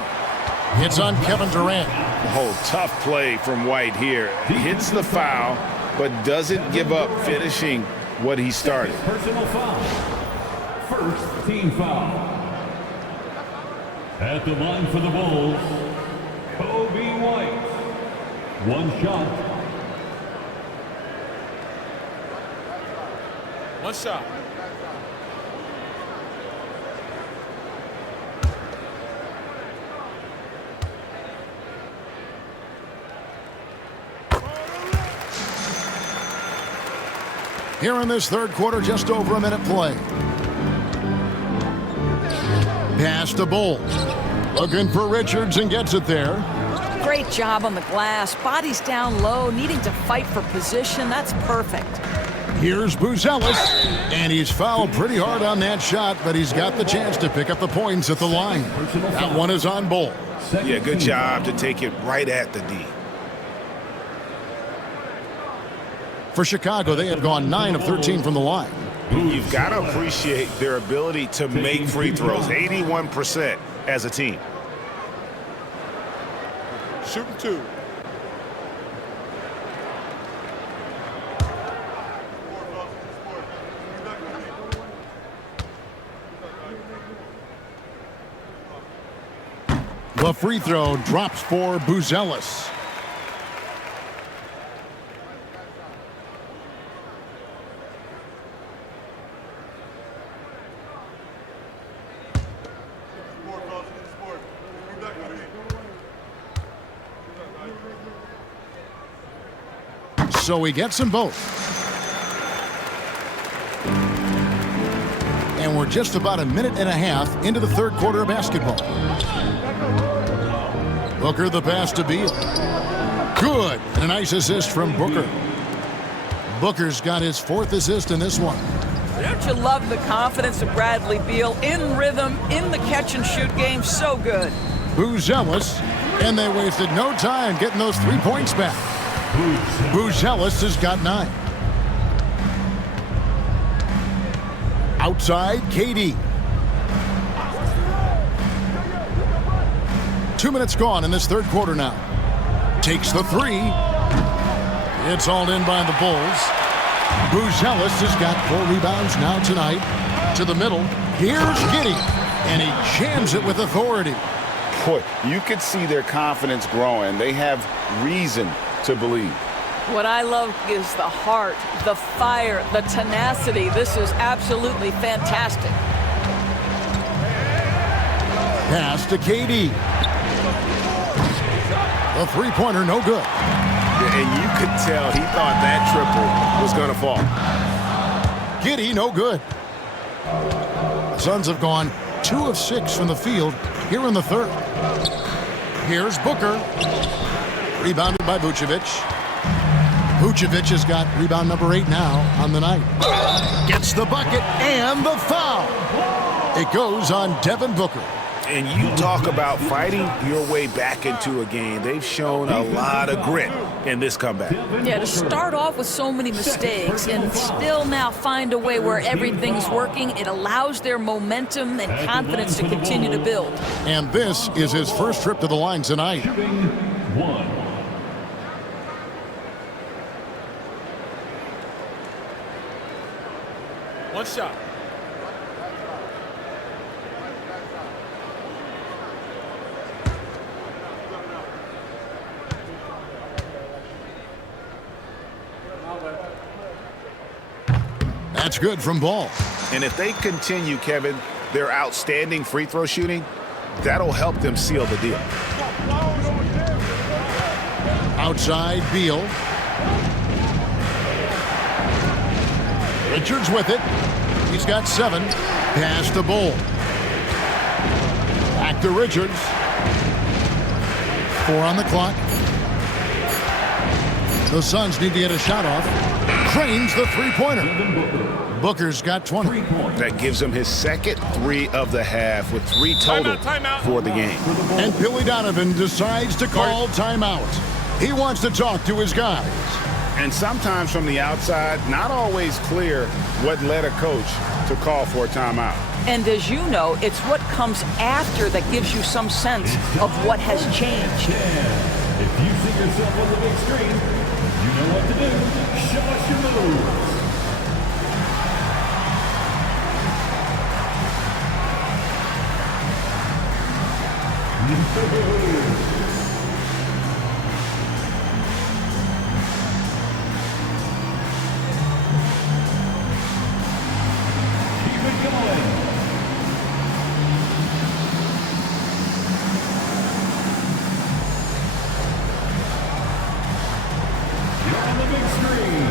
It's on Kevin Durant. Oh, tough play from White here. Hits the foul, but doesn't give up finishing what he started. Personal foul. First team foul. At the line for the Bulls, Kobe White. One shot. One shot. Here in this third quarter, just over a minute play. Pass to Bull. Looking for Richards and gets it there. Great job on the glass. Body's down low, needing to fight for position. That's perfect. Here's Buzelis, and he's fouled pretty hard on that shot, but he's got the chance to pick up the points at the line. That one is on Bull. Yeah, good job to take it right at the D. For Chicago, they have gone 9 of 13 from the line. You've got to appreciate their ability to make free throws, 81% as a team. Shooting two. The free throw drops for Buzelis. So he gets them both. And we're just about a minute and a half into the third quarter of basketball. Booker the pass to Beal. Good. And a nice assist from Booker. Booker's got his fourth assist in this one. Don't you love the confidence of Bradley Beal? In rhythm, in the catch-and-shoot game, so good. Buzelis, and they wasted no time getting those 3 points back. Buzelis has got 9. Outside, KD. 2 minutes gone in this third quarter now. Takes the three. It's hauled in by the Bulls. Buzelis has got 4 rebounds now tonight. To the middle. Here's Giddey. And he jams it with authority. Boy, you could see their confidence growing. They have reason to believe. What I love is the heart, the fire, the tenacity. This is absolutely fantastic. Pass to KD. The three-pointer, no good. And you could tell he thought that triple was going to fall. Giddey, no good. The Suns have gone 2 of 6 from the field here in the third. Here's Booker. Rebounded by Vucevic. Vucevic has got rebound number 8 now on the night. Gets the bucket and the foul. It goes on Devin Booker. And you talk about fighting your way back into a game. They've shown a lot of grit in this comeback. Yeah, to start off with so many mistakes and still now find a way where everything's working, it allows their momentum and confidence to continue to build. And this is his first trip to the line tonight. One shot. That's good from Ball. And if they continue, Kevin, their outstanding free throw shooting, that'll help them seal the deal. Outside, Beal. Richards with it. He's got 7. Pass to Bull. Back to Richards. 4 on the clock. The Suns need to get a shot off. Drains the three-pointer. Booker's got 20. That gives him his second 3 of the half with 3 total Timeout. for the game. And Billy Donovan decides to call timeout. He wants to talk to his guys. And sometimes from the outside, not always clear what led a coach to call for a timeout. And as you know, it's what comes after that gives you some sense of what has changed. If you see yourself on the big screen, you know what to do. Show us your moves. Keep it going. You're on the big screen.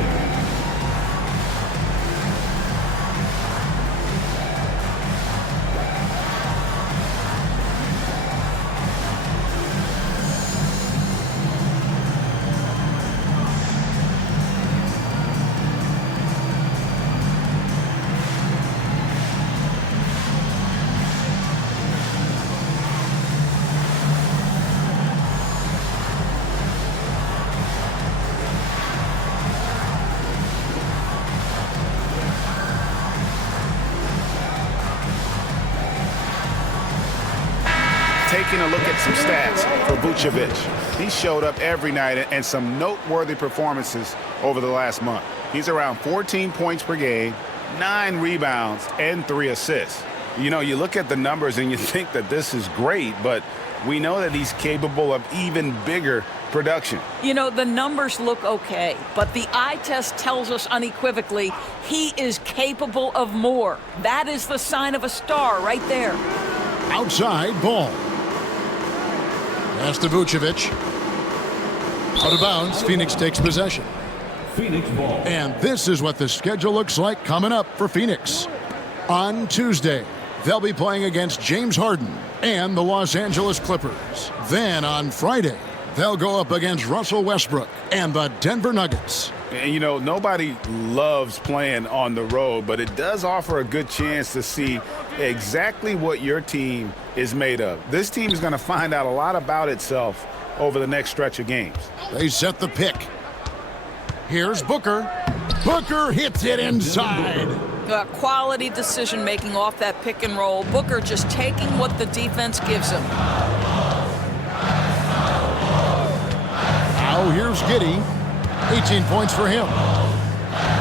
Taking a look at some stats for Vucevic. He showed up every night and some noteworthy performances over the last month. He's around 14 points per game, 9 rebounds, and 3 assists. You know, you look at the numbers and you think that this is great, but we know that he's capable of even bigger production. You know, the numbers look okay, but the eye test tells us unequivocally he is capable of more. That is the sign of a star right there. Outside ball. Pass to Vucevic. Out of bounds, Phoenix takes possession. Phoenix ball. And this is what the schedule looks like coming up for Phoenix. On Tuesday, they'll be playing against James Harden and the Los Angeles Clippers. Then on Friday, they'll go up against Russell Westbrook and the Denver Nuggets. And, you know, nobody loves playing on the road, but it does offer a good chance to see exactly what your team is made of. This team is going to find out a lot about itself over the next stretch of games. They set the pick. Here's Booker. Booker hits it inside. Quality decision-making off that pick and roll. Booker just taking what the defense gives him. Now here's Giddey. 18 points for him.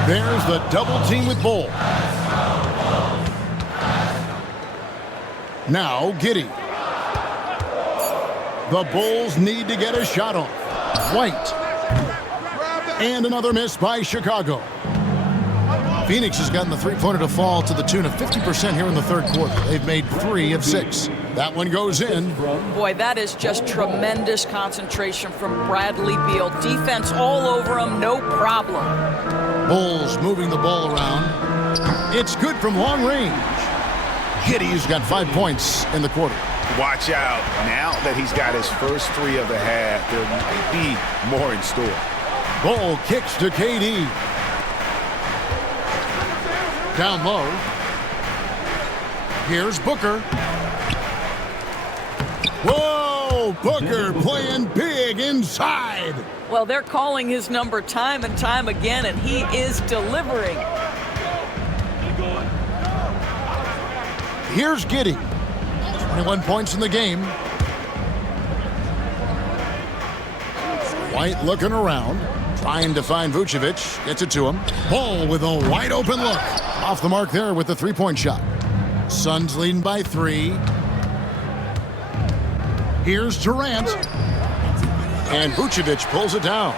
There's the double team with Bull. Now Giddey. The Bulls need to get a shot off. White. And another miss by Chicago. Phoenix has gotten the three-pointer to fall to the tune of 50% here in the third quarter. They've made 3 of 6. That one goes in. Boy, that is just tremendous concentration from Bradley Beal. Defense all over him, no problem. Bulls moving the ball around. It's good from long range. Giddey's got 5 points in the quarter. Watch out. Now that he's got his first 3 of the half, there might be more in store. Bull kicks to KD. Down low. Here's Booker. Whoa! Booker playing big inside. Well, they're calling his number time and time again, and he is delivering. Here's Giddey. 21 points in the game. White looking around. Trying to find Vucevic. Gets it to him. Bull with a wide open look. Off the mark there with the three-point shot. Suns leading by 3. Here's Durant. And Vucevic pulls it down.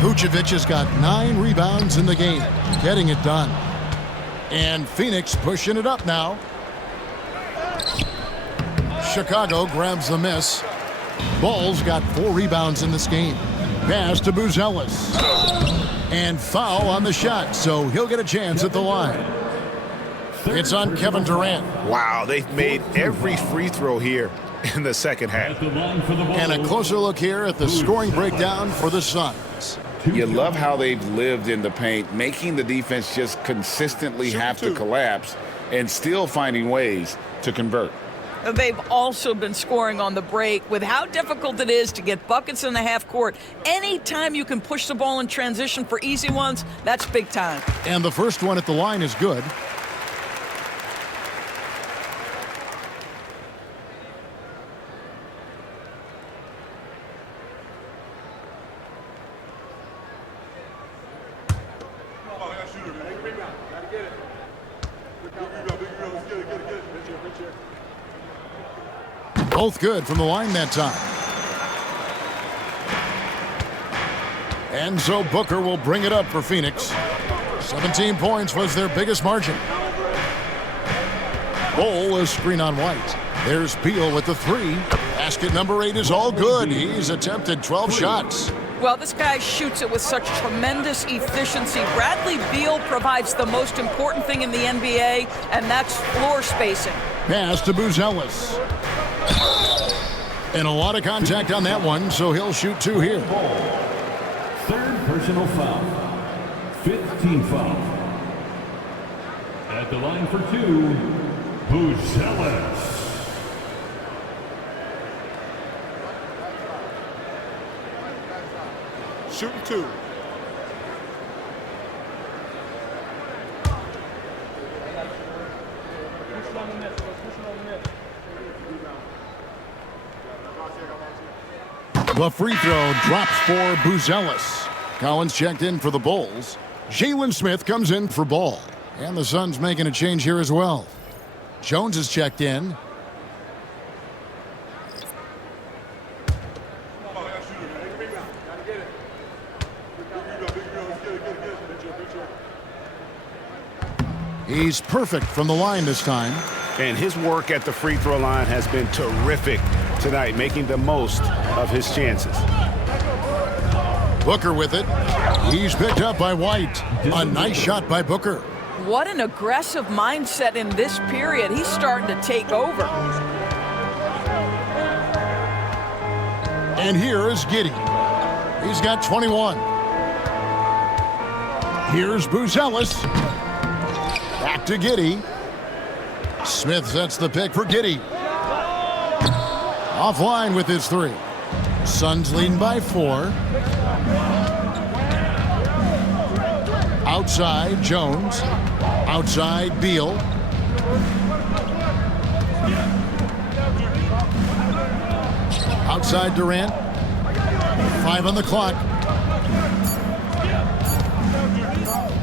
Vucevic has got 9 rebounds in the game. Getting it done. And Phoenix pushing it up now. Chicago grabs the miss. Bulls got 4 rebounds in this game. Pass to Buzelis. And foul on the shot, so he'll get a chance at the line. It's on Kevin Durant. Wow, they've made every free throw here in the second half. And a closer look here at the scoring breakdown for the Suns. You love how they've lived in the paint, making the defense just consistently have to collapse and still finding ways to convert. They've also been scoring on the break. With how difficult it is to get buckets in the half court, anytime you can push the ball in transition for easy ones, that's big time. And the first one at the line is good. Both good from the line that time. And so Booker will bring it up for Phoenix. 17 points was their biggest margin. Bol is screen on White. There's Beal with the three. Basket number 8 is all good. He's attempted 12 shots. Well, this guy shoots it with such tremendous efficiency. Bradley Beal provides the most important thing in the NBA, and that's floor spacing. Pass to Buzelis. And a lot of contact on that one, so he'll shoot 2 here. Third personal foul. 5th team foul. At the line for 2, Buzelis. Shooting 2. The free throw drops for Buzelis. Collins checked in for the Bulls. Jalen Smith comes in for Ball. And the Suns making a change here as well. Jones is checked in. He's perfect from the line this time. And his work at the free throw line has been terrific tonight, making the most of his chances. Booker with it. He's picked up by White. A nice shot by Booker. What an aggressive mindset in this period. He's starting to take over. And here is Giddey. He's got 21. Here's Buzelis. Back to Giddey. Smith sets the pick for Giddey. Offline with his 3. Suns leading by 4. Outside, Jones. Outside, Beal. Outside, Durant. 5 on the clock.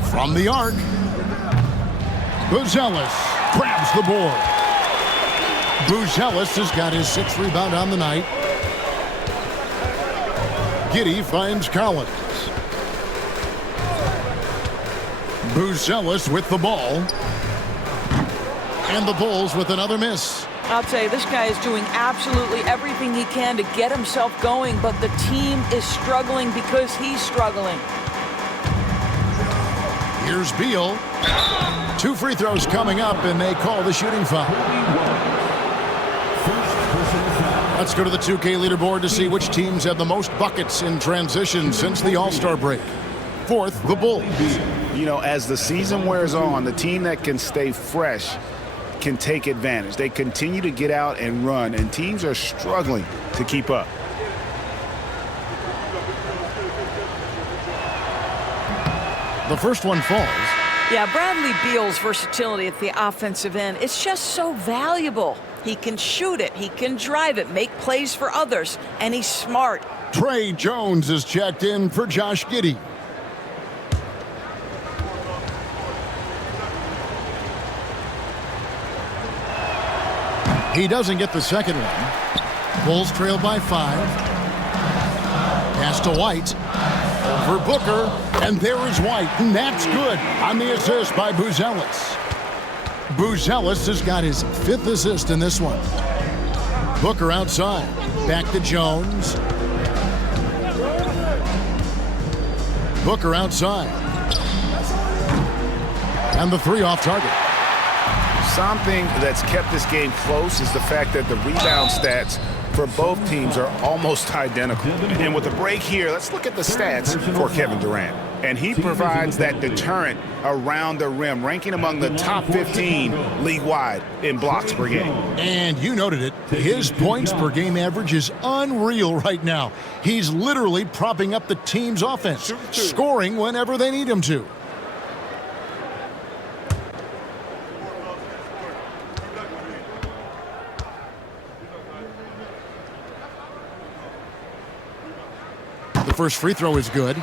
From the arc. Buzelis grabs the board. Buzelis has got his 6th rebound on the night. Giddey finds Collins. Buzelis with the ball. And the Bulls with another miss. I'll tell you, this guy is doing absolutely everything he can to get himself going, but the team is struggling because he's struggling. Here's Beal. 2 free throws coming up, and they call the shooting foul. Let's go to the 2K leaderboard to see which teams have the most buckets in transition since the All-Star break. 4th, the Bulls. You know, as the season wears on, the team that can stay fresh can take advantage. They continue to get out and run, and teams are struggling to keep up. The first one falls. Yeah, Bradley Beal's versatility at the offensive end, it's just so valuable. He can shoot it, he can drive it, make plays for others, and he's smart. Trey Jones is checked in for Josh Giddey. He doesn't get the second one. Bulls trail by 5. Pass to White. Over Booker. And there is White. And that's good on the assist by Buzelis. Buzelis has got his 5th assist in this one. Booker outside. Back to Jones. Booker outside. And the 3 off target. Something that's kept this game close is the fact that the rebound stats for both teams are almost identical. And with the break here, let's look at the stats for Kevin Durant. And he provides that deterrent around the rim, ranking among the top 15 league-wide in blocks per game. And you noted it. His points per game average is unreal right now. He's literally propping up the team's offense, scoring whenever they need him to. The first free throw is good.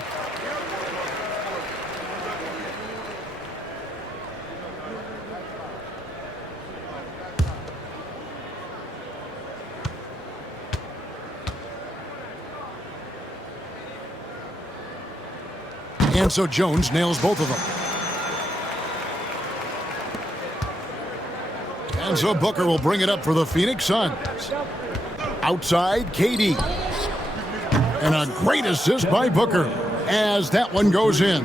And so Jones nails both of them. And so Booker will bring it up for the Phoenix Suns. Outside, KD. And a great assist by Booker as that one goes in.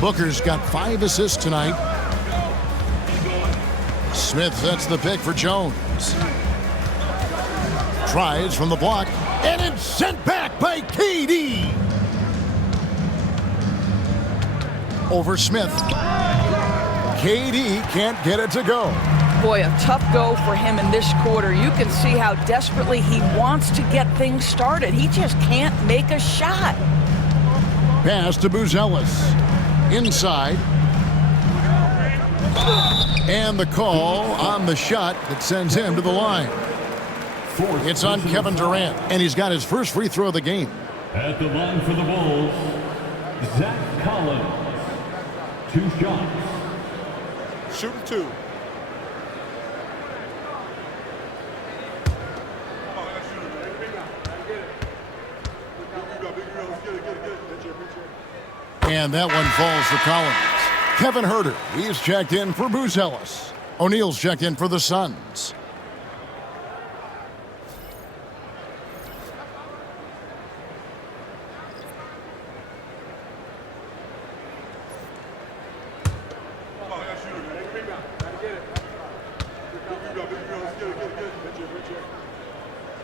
Booker's got 5 assists tonight. Smith sets the pick for Jones. Tries from the block, and it's sent back by KD. Over Smith. KD can't get it to go. Boy, a tough go for him in this quarter. You can see how desperately he wants to get things started. He just can't make a shot. Pass to Buzelis. Inside. And the call on the shot that sends him to the line. It's on Kevin Durant, and he's got his first free throw of the game. At the line for the Bulls, Zach Collins. 2 shots. Shooting 2. And that one falls for Collins. Kevin Huerter, he's checked in for Buzelis. O'Neal's checked in for the Suns.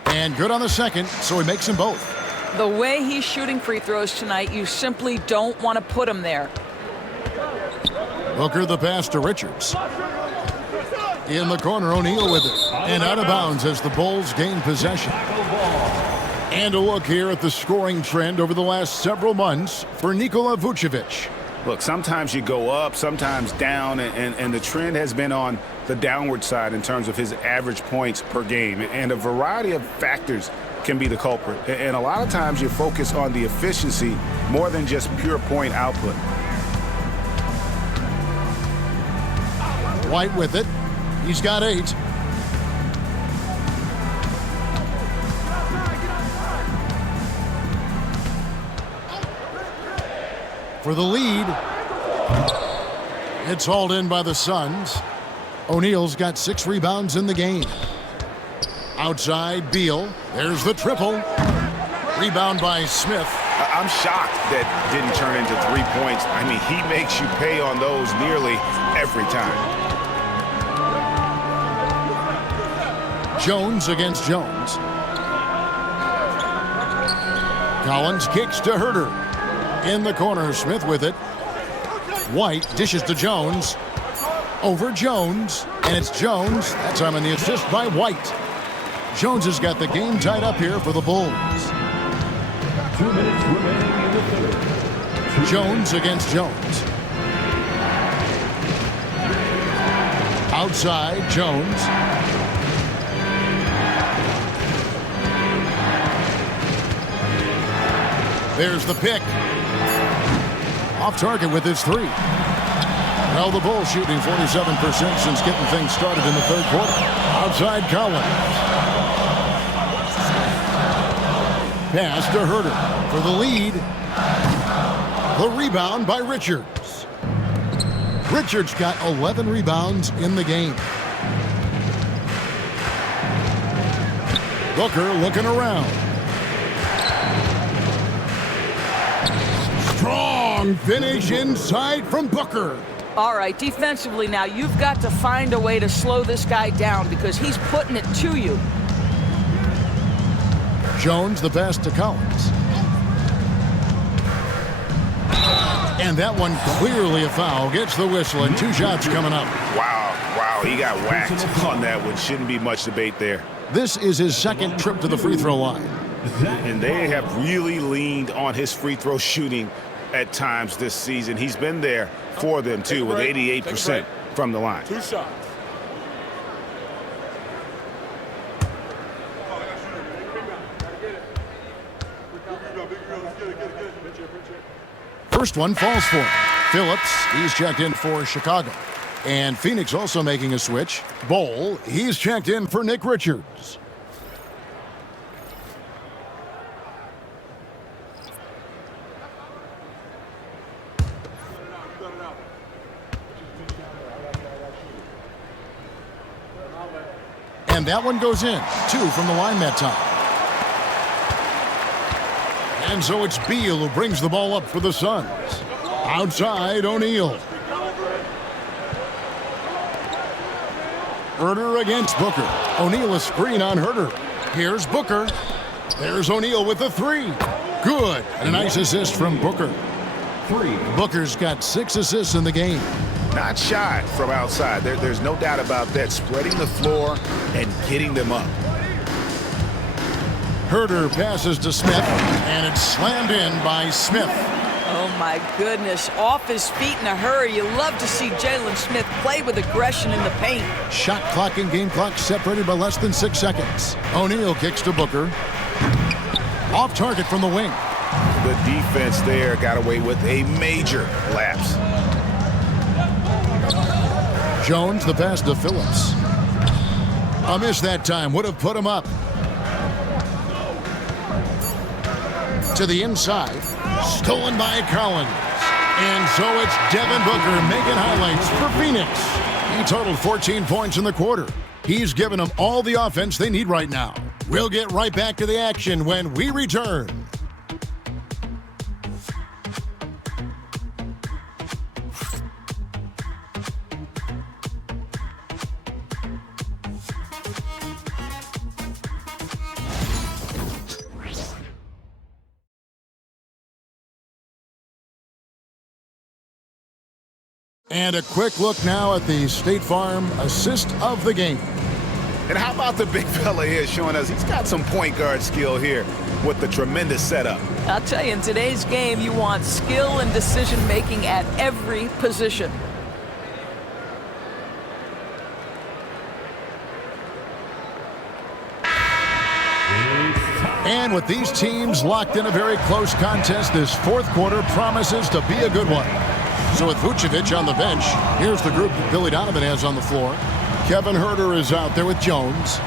And good on the second, so he makes them both. The way he's shooting free throws tonight, you simply don't want to put him there. Booker the pass to Richards. In the corner, O'Neal with it. And out of bounds as the Bulls gain possession. And a look here at the scoring trend over the last several months for Nikola Vucevic. Look, sometimes you go up, sometimes down, and the trend has been on the downward side in terms of his average points per game. And a variety of factors can be the culprit. And a lot of times you focus on the efficiency more than just pure point output. White with it. He's got 8. For the lead. It's hauled in by the Suns. O'Neal's got 6 rebounds in the game. Outside, Beal. There's the triple. Rebound by Smith. I'm shocked that didn't turn into 3 points. I mean, he makes you pay on those nearly every time. Jones against Jones. Collins kicks to Huerter. In the corner, Smith with it. White dishes to Jones. Over Jones. And it's Jones. That time on the assist by White. Jones has got the game tied up here for the Bulls. 2 minutes remaining in the third. Jones against Jones. Outside, Jones. There's the pick. Off target with his 3. Well, the Bulls shooting 47% since getting things started in the third quarter. Outside, Collins. Pass to Huerter for the lead. The rebound by Richards. Richards got 11 rebounds in the game. Booker looking around. Strong finish inside from Booker. All right, defensively now, you've got to find a way to slow this guy down because he's putting it to you. Jones the pass to Collins. And that one clearly a foul. Gets the whistle and 2 shots coming up. Wow, he got whacked on that one. Shouldn't be much debate there. This is his second trip to the free throw line. And they have really leaned on his free throw shooting at times this season. He's been there for them, too, with 88% from the line. 2 shots. First one falls for him. Phillips, he's checked in for Chicago. And Phoenix also making a switch. Bowl, he's checked in for Nick Richards. And that one goes in. 2 from the line that time. And so it's Beal who brings the ball up for the Suns. Outside, O'Neal. Herter against Booker. O'Neal a screen on Herter. Here's Booker. There's O'Neal with the 3. Good. And a nice assist from Booker. 3. Booker's got 6 assists in the game. Not shy from outside. There's no doubt about that. Spreading the floor and getting them up. Herter passes to Smith, and it's slammed in by Smith. Oh, my goodness. Off his feet in a hurry. You love to see Jalen Smith play with aggression in the paint. Shot clock and game clock separated by less than 6 seconds. O'Neal kicks to Booker. Off target from the wing. The defense there got away with a major lapse. Jones the pass to Phillips. A miss that time. Would have put him up. To the inside. Stolen by Collins. And so it's Devin Booker making highlights for Phoenix. He totaled 14 points in the quarter. He's given them all the offense they need right now. We'll get right back to the action when we return. And a quick look now at the State Farm assist of the game. And how about the big fella here showing us he's got some point guard skill here with the tremendous setup. I'll tell you, in today's game, you want skill and decision-making at every position. And with these teams locked in a very close contest, this fourth quarter promises to be a good one. So with Vucevic on the bench, here's the group that Billy Donovan has on the floor. Kevin Herter is out there with Jones.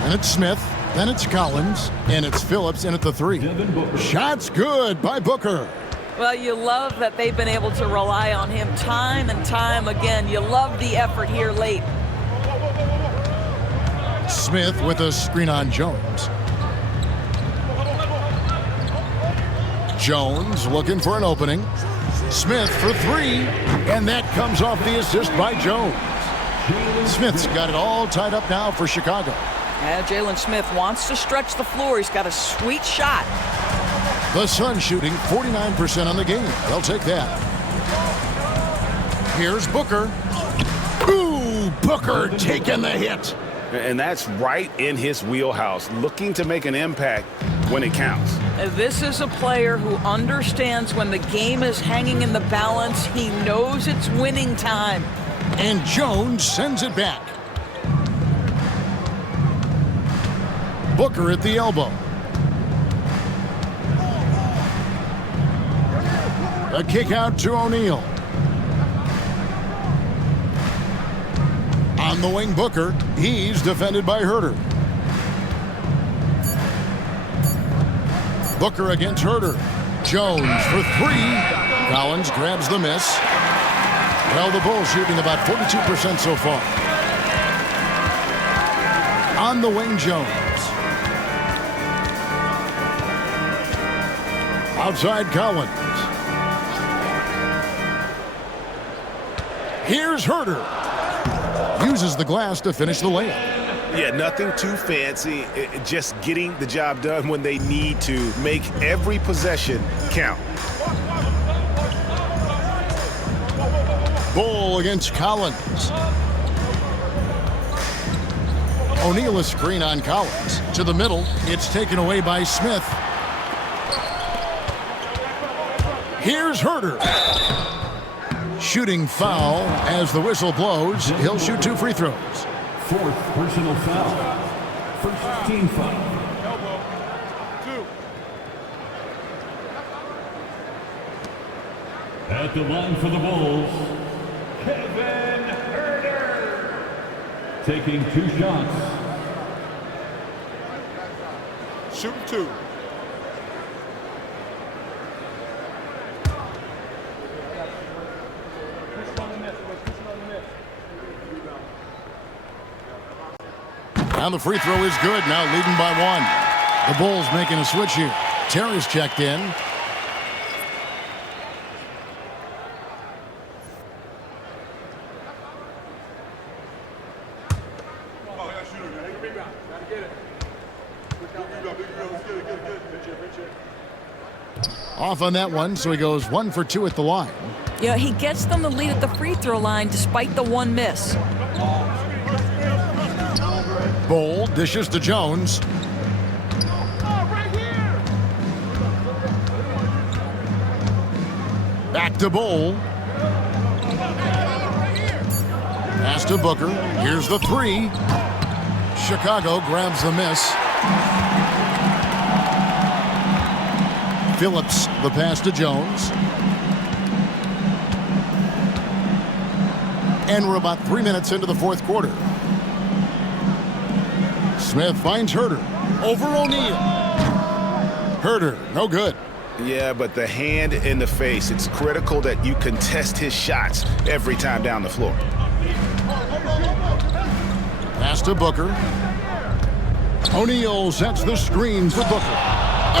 And it's Smith. Then it's Collins. And it's Phillips in at the 3. Shots good by Booker. Well, you love that they've been able to rely on him time and time again. You love the effort here late. Smith with a screen on Jones. Jones looking for an opening. Smith for 3, and that comes off the assist by Jones. Smith's got it all tied up now for Chicago. Yeah, Jalen Smith wants to stretch the floor. He's got a sweet shot. The Suns shooting 49% on the game. They'll take that. Here's Booker. Ooh, Booker taking the hit. And that's right in his wheelhouse, looking to make an impact when it counts. This is a player who understands when the game is hanging in the balance. He knows it's winning time. And Jones sends it back. Booker at the elbow. A kick out to O'Neal. On the wing, Booker. He's defended by Herter. Booker against Herter. Jones for 3. Collins grabs the miss. Well, the Bulls shooting about 42% so far. On the wing, Jones. Outside, Collins. Here's Herter. Uses the glass to finish the layup. Yeah, nothing too fancy. Just getting the job done when they need to. Make every possession count. Bull against Collins. O'Neal a screen on Collins. To the middle. It's taken away by Smith. Here's Herder. Shooting foul as the whistle blows. He'll shoot 2 free throws. 4th personal foul. First team foul. Elbow. 2. At the line for the Bulls, Kevin Herder. Taking 2 shots. Shooting 2. And the free throw is good, now leading by 1. The Bulls making a switch here. Terry's checked in. Off on that one, so he goes 1 for 2 at the line. Yeah, he gets them the lead at the free throw line despite the 1 miss. Bull dishes to Jones. Back to Bull. Pass to Booker. Here's the 3. Chicago grabs the miss. Phillips, the pass to Jones. And we're about 3 minutes into the 4th quarter. Smith finds Herder. Over O'Neal. Herder, no good. Yeah, but the hand in the face, it's critical that you contest his shots every time down the floor. Pass to Booker. O'Neal sets the screen for Booker.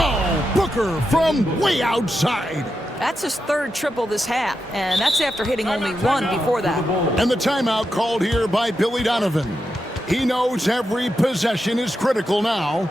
Oh, Booker from way outside. That's his 3rd triple this half, and that's after hitting only 1 before that. And the timeout called here by Billy Donovan. He knows every possession is critical now.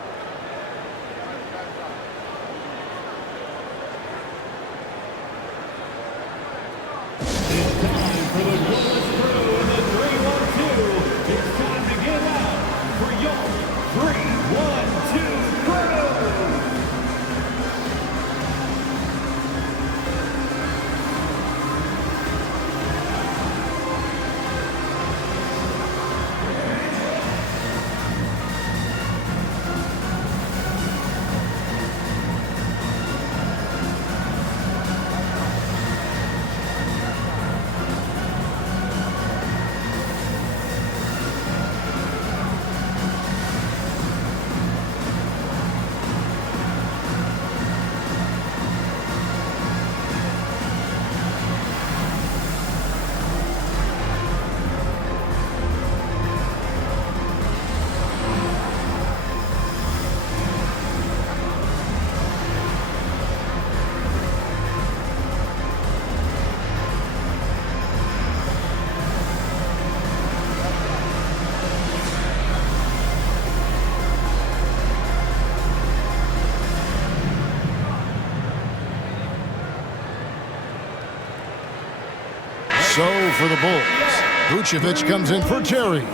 So for the Bulls, Vucevic comes in for Terry,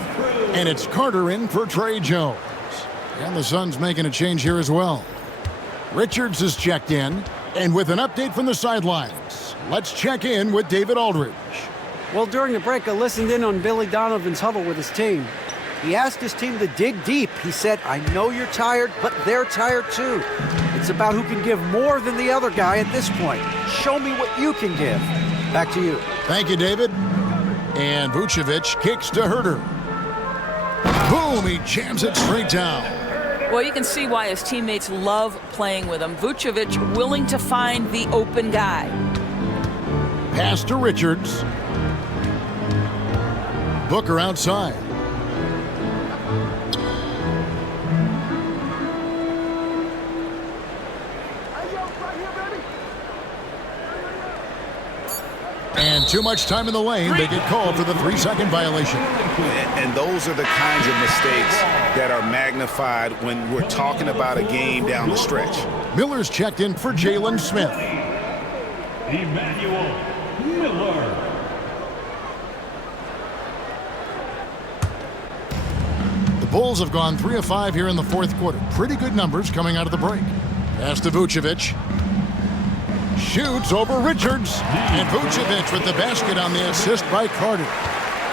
and it's Carter in for Trey Jones. And the Suns making a change here as well. Richards is checked in, and with an update from the sidelines, let's check in with David Aldridge. Well, during the break, I listened in on Billy Donovan's huddle with his team. He asked his team to dig deep. He said, I know you're tired, but they're tired too. It's about who can give more than the other guy at this point. Show me what you can give. Back to you. Thank you, David. And Vucevic kicks to Herder. Boom, he jams it straight down. Well, you can see why his teammates love playing with him. Vucevic willing to find the open guy. Pass to Richards. Booker outside. And too much time in the lane. They get called for the 3-second violation. And those are the kinds of mistakes that are magnified when we're talking about a game down the stretch. Miller's checked in for Jalen Smith. Emmanuel Miller. The Bulls have gone 3 of 5 here in the fourth quarter. Pretty good numbers coming out of the break. Pass to Vucevic. Shoots over Richards. And Vucevic with the basket on the assist by Carter.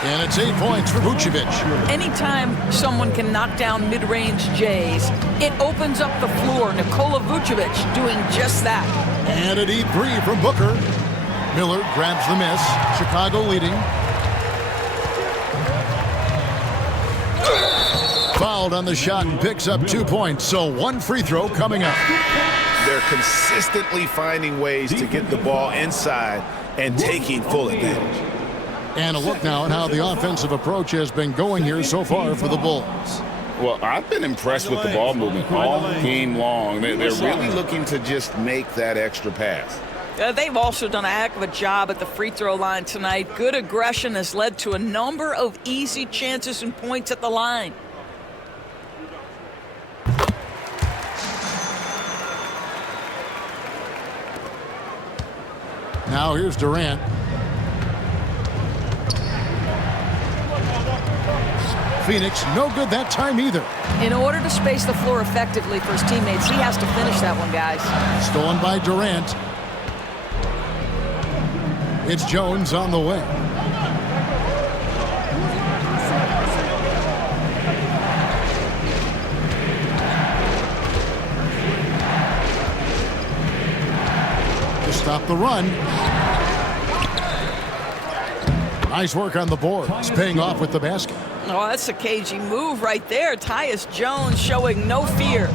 And it's 8 points for Vucevic. Anytime someone can knock down mid-range J's, it opens up the floor. Nikola Vucevic doing just that. And a deep 3 from Booker. Miller grabs the miss. Chicago leading. Fouled on the shot and picks up 2 points. So 1 free throw coming up. They're consistently finding ways to get the ball inside and taking full advantage. And a look now at how the offensive approach has been going here so far for the Bulls. Well, I've been impressed with the ball movement all game long. They're really looking to just make that extra pass. They've also done a heck of a job at the free throw line tonight. Good aggression has led to a number of easy chances and points at the line. Now here's Durant. Phoenix, no good that time either. In order to space the floor effectively for his teammates, he has to finish that one, guys. Stolen by Durant. It's Jones on the wing. To stop the run. Nice work on the boards, paying off with the basket. Oh, that's a cagey move right there. Tyus Jones showing no fear.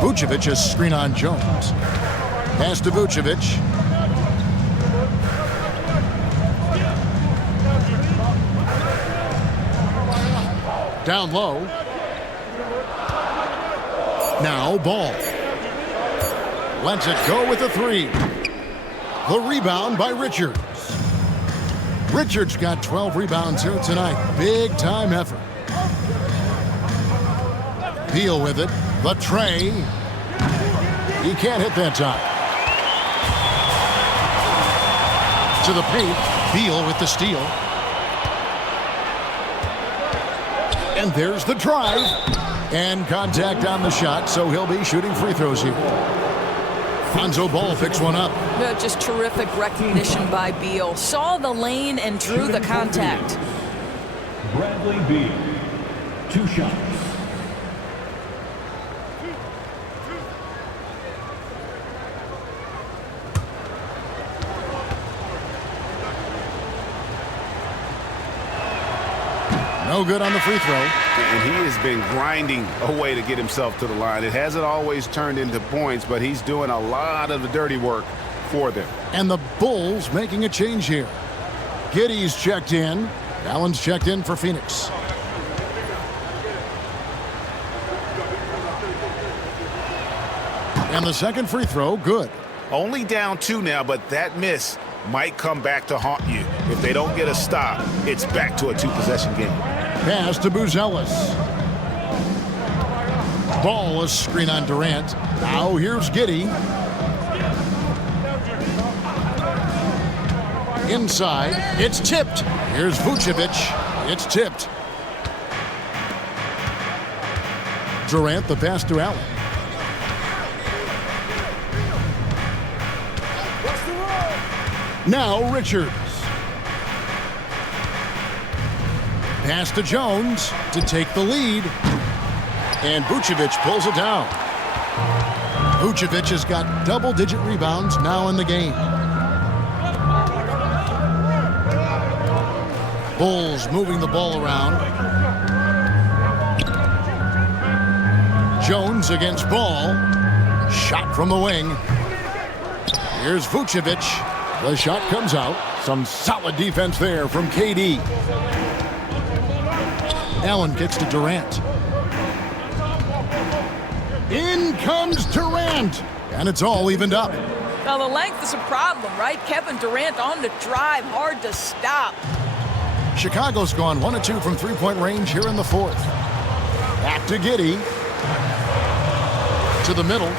Vucevic is screen on Jones. Pass to Vucevic. Down low. Now Ball. Lets it go with a 3. The rebound by Richards. Richards got 12 rebounds here tonight. Big time effort. Beal with it. The tray. He can't hit that time. To the paint. Beal with the steal. And there's the drive. And contact on the shot, so he'll be shooting free throws here. Lonzo Ball picks one up. Just terrific recognition by Beal. Saw the lane and drew the contact. Bradley Beal, 2 shots. No good on the free throw. And he has been grinding away to get himself to the line. It hasn't always turned into points, but he's doing a lot of the dirty work for them. And the Bulls making a change here. Giddey's checked in. Allen's checked in for Phoenix. And the second free throw, good. Only down 2 now, but that miss might come back to haunt you. If they don't get a stop, it's back to a 2-possession game. Pass to Buzelis. Ball is screen on Durant. Now here's Giddey. Inside. It's tipped. Here's Vucevic. It's tipped. Durant the pass to Allen. Now Richards. Pass to Jones to take the lead. And Vucevic pulls it down. Vucevic has got double-digit rebounds now in the game. Bulls moving the ball around. Jones against Ball. Shot from the wing. Here's Vucevic. The shot comes out. Some solid defense there from KD. Allen gets to Durant. In comes Durant. And it's all evened up. Now, the length is a problem, right? Kevin Durant on the drive, hard to stop. Chicago's gone 1 of 2 from three-point range here in the fourth. Back to Giddey. To the middle.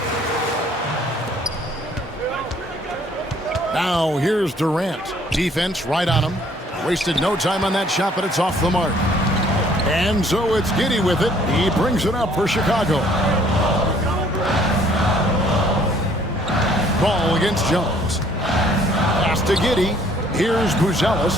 Now here's Durant. Defense right on him. Wasted no time on that shot, but it's off the mark. And so it's Giddey with it. He brings it up for Chicago. Ball against Jones. Pass to Giddey. Here's Buzelis.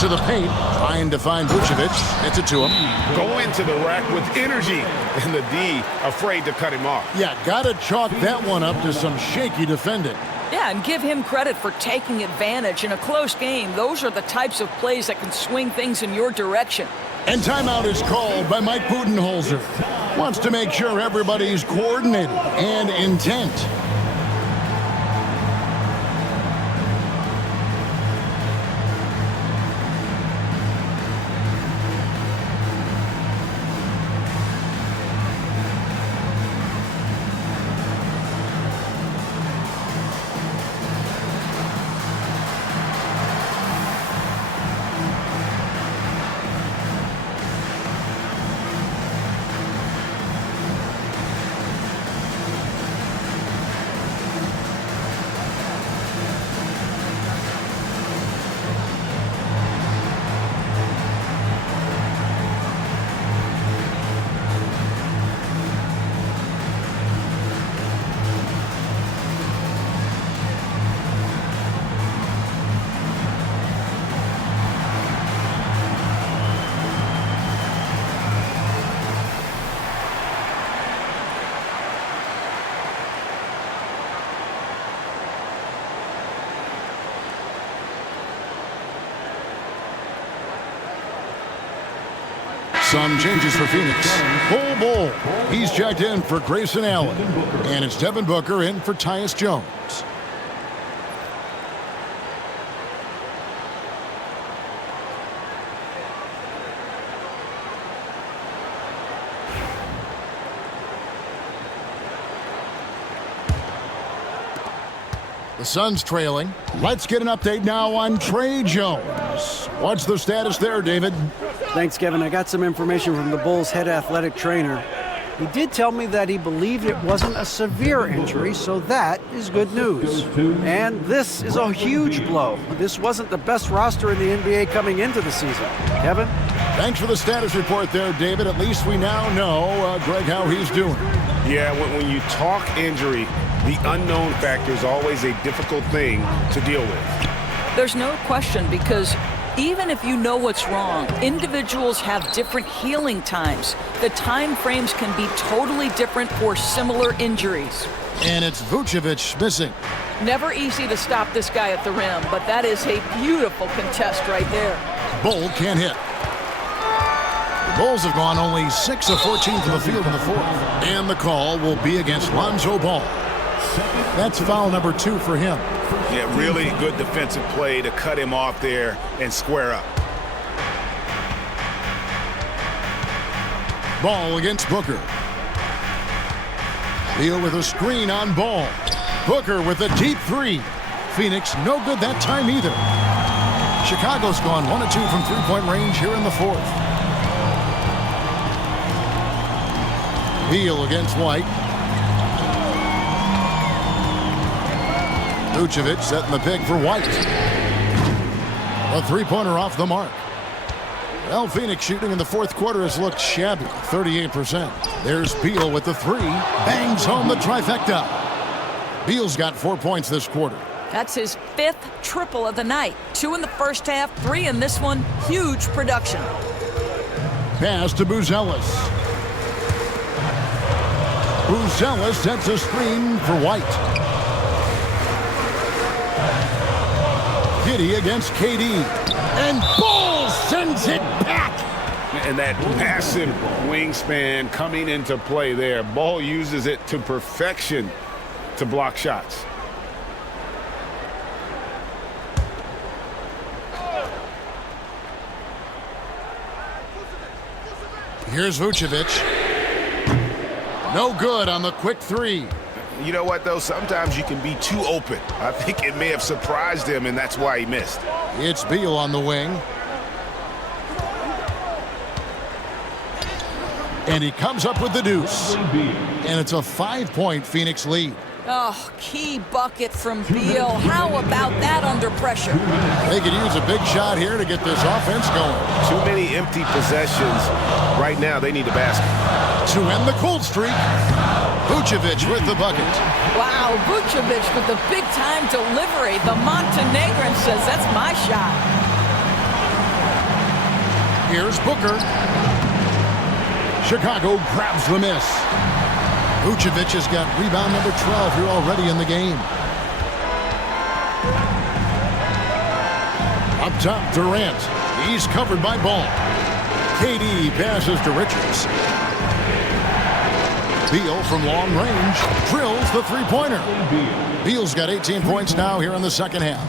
To the paint, trying to find Vucevic. Gets it to him. Go into the rack with energy, and the D afraid to cut him off. Yeah, gotta chalk that one up to some shaky defending. Yeah, and give him credit for taking advantage in a close game. Those are the types of plays that can swing things in your direction. And timeout is called by Mike Budenholzer. Wants to make sure everybody's coordinated and intent. Some changes for Phoenix. Bull. He's checked in for Grayson Allen. And it's Devin Booker in for Tyus Jones. The Suns trailing. Let's get an update now on Trey Jones. What's the status there, David? Thanks, Kevin. I got some information from the Bulls' head athletic trainer. He did tell me that he believed it wasn't a severe injury, so that is good news. And this is a huge blow. This wasn't the best roster in the NBA coming into the season. Kevin? Thanks for the status report there, David. At least we now know, Greg, how he's doing. Yeah, when you talk injury, the unknown factor is always a difficult thing to deal with. There's no question, because even if you know what's wrong, individuals have different healing times. The time frames can be totally different for similar injuries. And it's Vucevic missing. Never easy to stop this guy at the rim, but that is a beautiful contest right there. Bull can't hit. The Bulls have gone only 6 of 14 from the field in the fourth. And the call will be against Lonzo Ball. That's foul number 2 for him. Yeah, really good defensive play to cut him off there and square up. Ball against Booker. Beal with a screen on Ball. Booker with a deep 3. Phoenix no good that time either. Chicago's gone 1 of 2 from three-point range here in the fourth. Beal against White. Vucevic setting the pick for White. A three-pointer off the mark. Well, Phoenix shooting in the fourth quarter has looked shabby, 38%. There's Beal with the 3. Bangs home the trifecta. Beal's got 4 points this quarter. That's his 5th triple of the night. 2 in the first half, 3 in this one. Huge production. Pass to Buzelis. Buzelis sets a screen for White. Giddey against KD. And Ball sends it back. And that massive wingspan coming into play there. Ball uses it to perfection to block shots. Here's Vucevic. No good on the quick 3. You know what, though? Sometimes you can be too open. I think it may have surprised him, and that's why he missed. It's Beal on the wing. And he comes up with the deuce. And it's a 5-point Phoenix lead. Oh, key bucket from Beal. How about that under pressure? They could use a big shot here to get this offense going. Too many empty possessions. Right now, they need a basket. To end the cold streak, Vucevic with the bucket. Wow, Vucevic with the big-time delivery. The Montenegrin says, that's my shot. Here's Booker. Chicago grabs the miss. Vucevic has got rebound number 12 here already in the game. Up top, Durant. He's covered by Ball. KD passes to Richards. Beal from long range drills the three-pointer. Beal's got 18 points now here in the second half.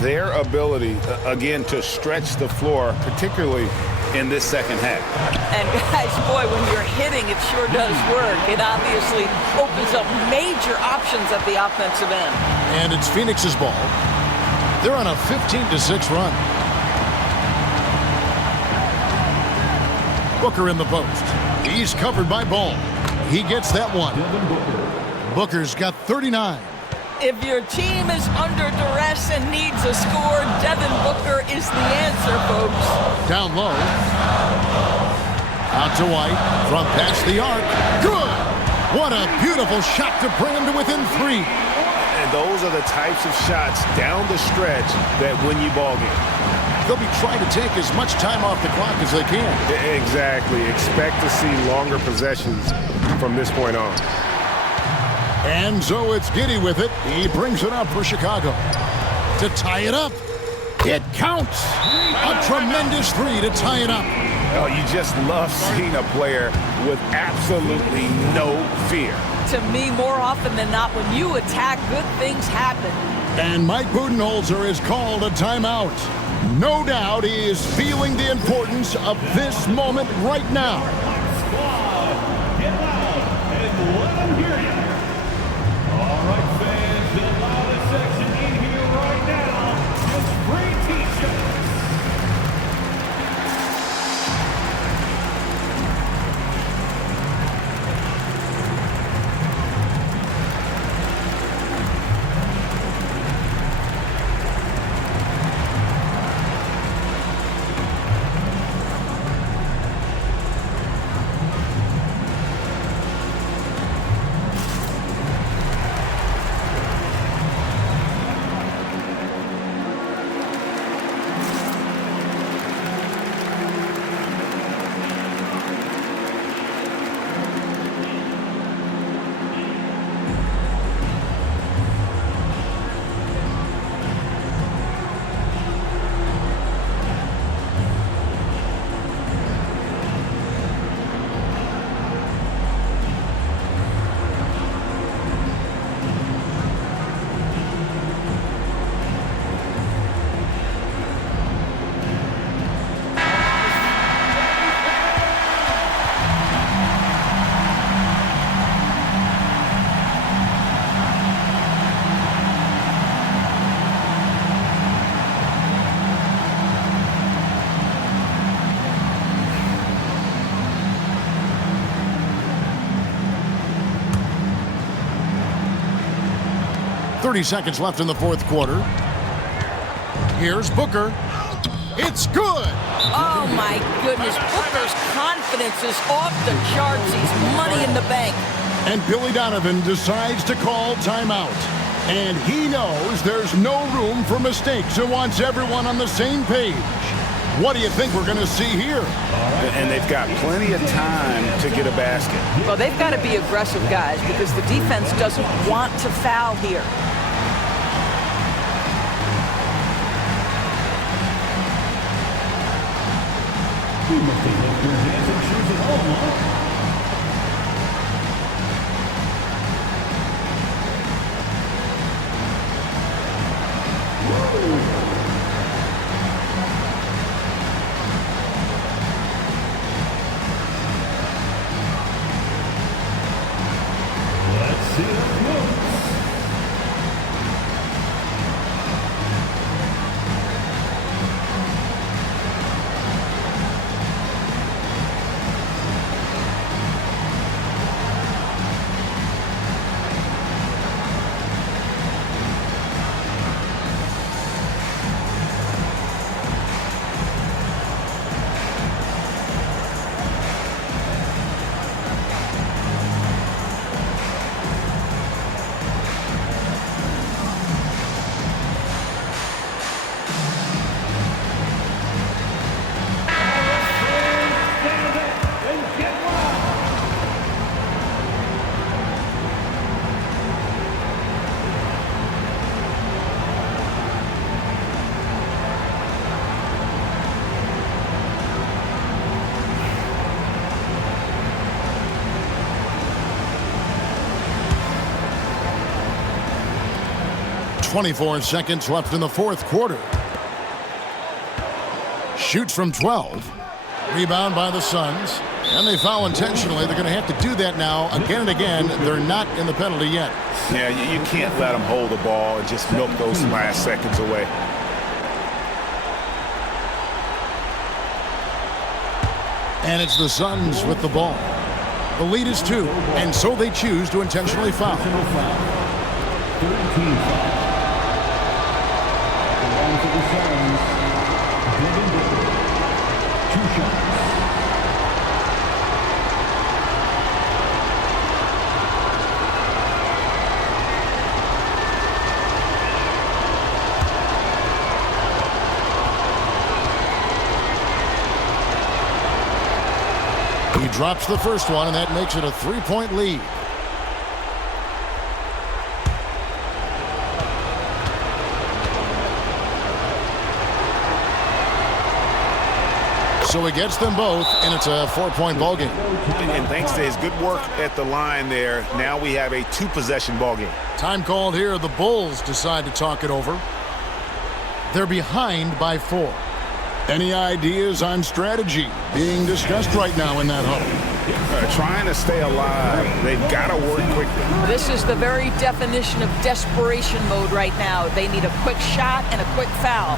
Their ability, again, to stretch the floor, particularly in this second half. And guys, boy, when you're hitting, it sure does work. It obviously opens up major options at the offensive end. And it's Phoenix's ball. They're on a 15-6 run. Booker in the post. He's covered by Ball. He gets that one. Booker's got 39. If your team is under duress and needs a score, Devin Booker is the answer, folks. Down low. Out to White. From past the arc. Good! What a beautiful shot to bring him to within 3. And those are the types of shots down the stretch that win you ball games. They'll be trying to take as much time off the clock as they can. Exactly. Expect to see longer possessions from this point on. And so it's Giddey with it. He brings it up for Chicago. To tie it up. It counts. A tremendous 3 to tie it up. Oh, you just love seeing a player with absolutely no fear. To me, more often than not, when you attack, good things happen. And Mike Budenholzer is called a timeout. No doubt he is feeling the importance of this moment right now. Squad, get loud and let them hear you. All right, fans, the loudest section in here right now is free T-shirts. .30 seconds left in the fourth quarter. Here's Booker. It's good! Oh, my goodness. Booker's confidence is off the charts. He's money in the bank. And Billy Donovan decides to call timeout. And he knows there's no room for mistakes and wants everyone on the same page. What do you think we're going to see here? And they've got plenty of time to get a basket. Well, they've got to be aggressive, guys, because the defense doesn't want to foul here. You must have left your hands and shoes at home, huh? Let's .24 seconds left in the fourth quarter. Shoots from 12. Rebound by the Suns. And they foul intentionally. They're going to have to do that now again and again. They're not in the penalty yet. Yeah, you can't let them hold the ball and just milk those last seconds away. And it's the Suns with the ball. The lead is 2, and so they choose to intentionally foul. 13 foul. To the Suns, Gameday, 2 shots. He drops the first one, and that makes it a 3-point lead. So he gets them both, and it's a 4-point ball game. And thanks to his good work at the line there, now we have a 2-possession ball game. Time called here. The Bulls decide to talk it over. They're behind by 4. Any ideas on strategy being discussed right now in that huddle? Trying to stay alive. They've got to work quickly. This is the very definition of desperation mode right now. They need a quick shot and a quick foul.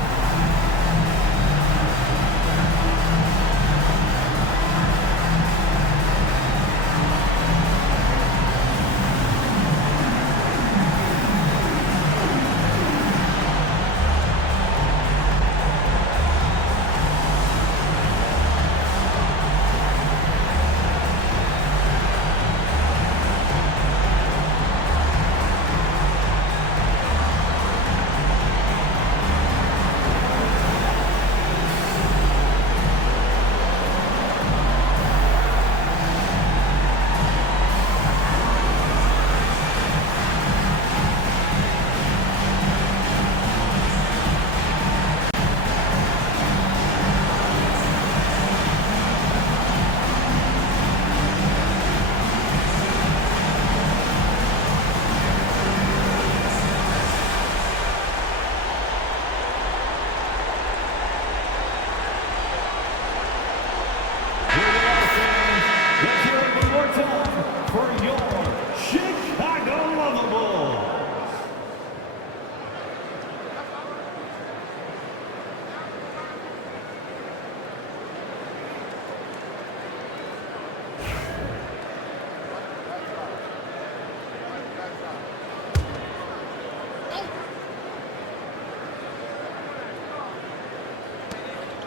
Bulls.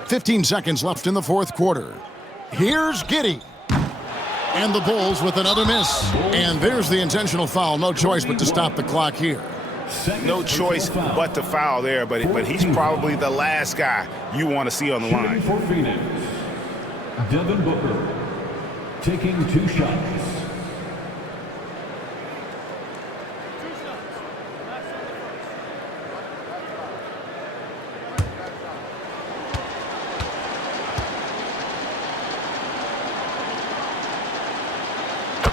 15 seconds left in the fourth quarter. Here's Giddey. And the Bulls with another miss. And there's the intentional foul. No choice but to stop the clock here. No choice but to foul there, but he's probably the last guy you want to see on the line. For Phoenix, Devin Booker taking 2 shots.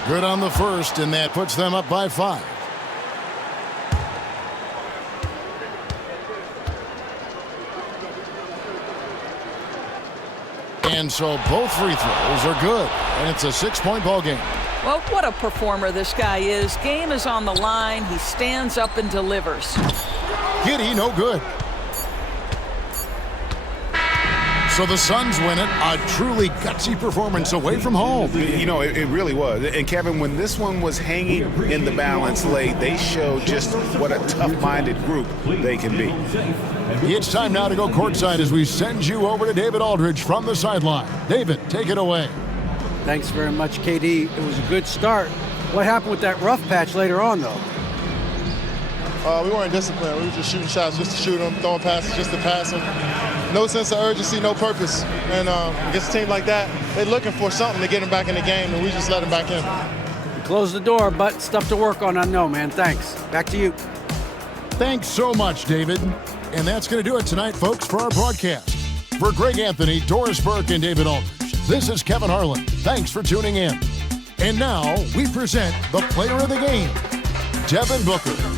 Good on the first, and that puts them up by 5. And so both free throws are good, and it's a 6-point ball game. Well, what a performer this guy is. Game is on the line. He stands up and delivers. Giddy, no good. So the Suns win it. A truly gutsy performance away from home. You know, it really was. And Kevin, when this one was hanging in the balance late, they showed just what a tough-minded group they can be. It's time now to go courtside as we send you over to David Aldridge from the sideline. David, take it away. Thanks very much, KD. It was a good start. What happened with that rough patch later on, though? We weren't disciplined. We were just shooting shots just to shoot them, throwing passes just to pass them. No sense of urgency, no purpose. And against a team like that, they're looking for something to get them back in the game, and we just let them back in. We closed the door, but stuff to work on, I know, man. Thanks. Back to you. Thanks so much, David. And that's going to do it tonight, folks, for our broadcast. For Greg Anthony, Doris Burke, and David Aldridge, this is Kevin Harlan. Thanks for tuning in. And now we present the player of the game, Devin Booker.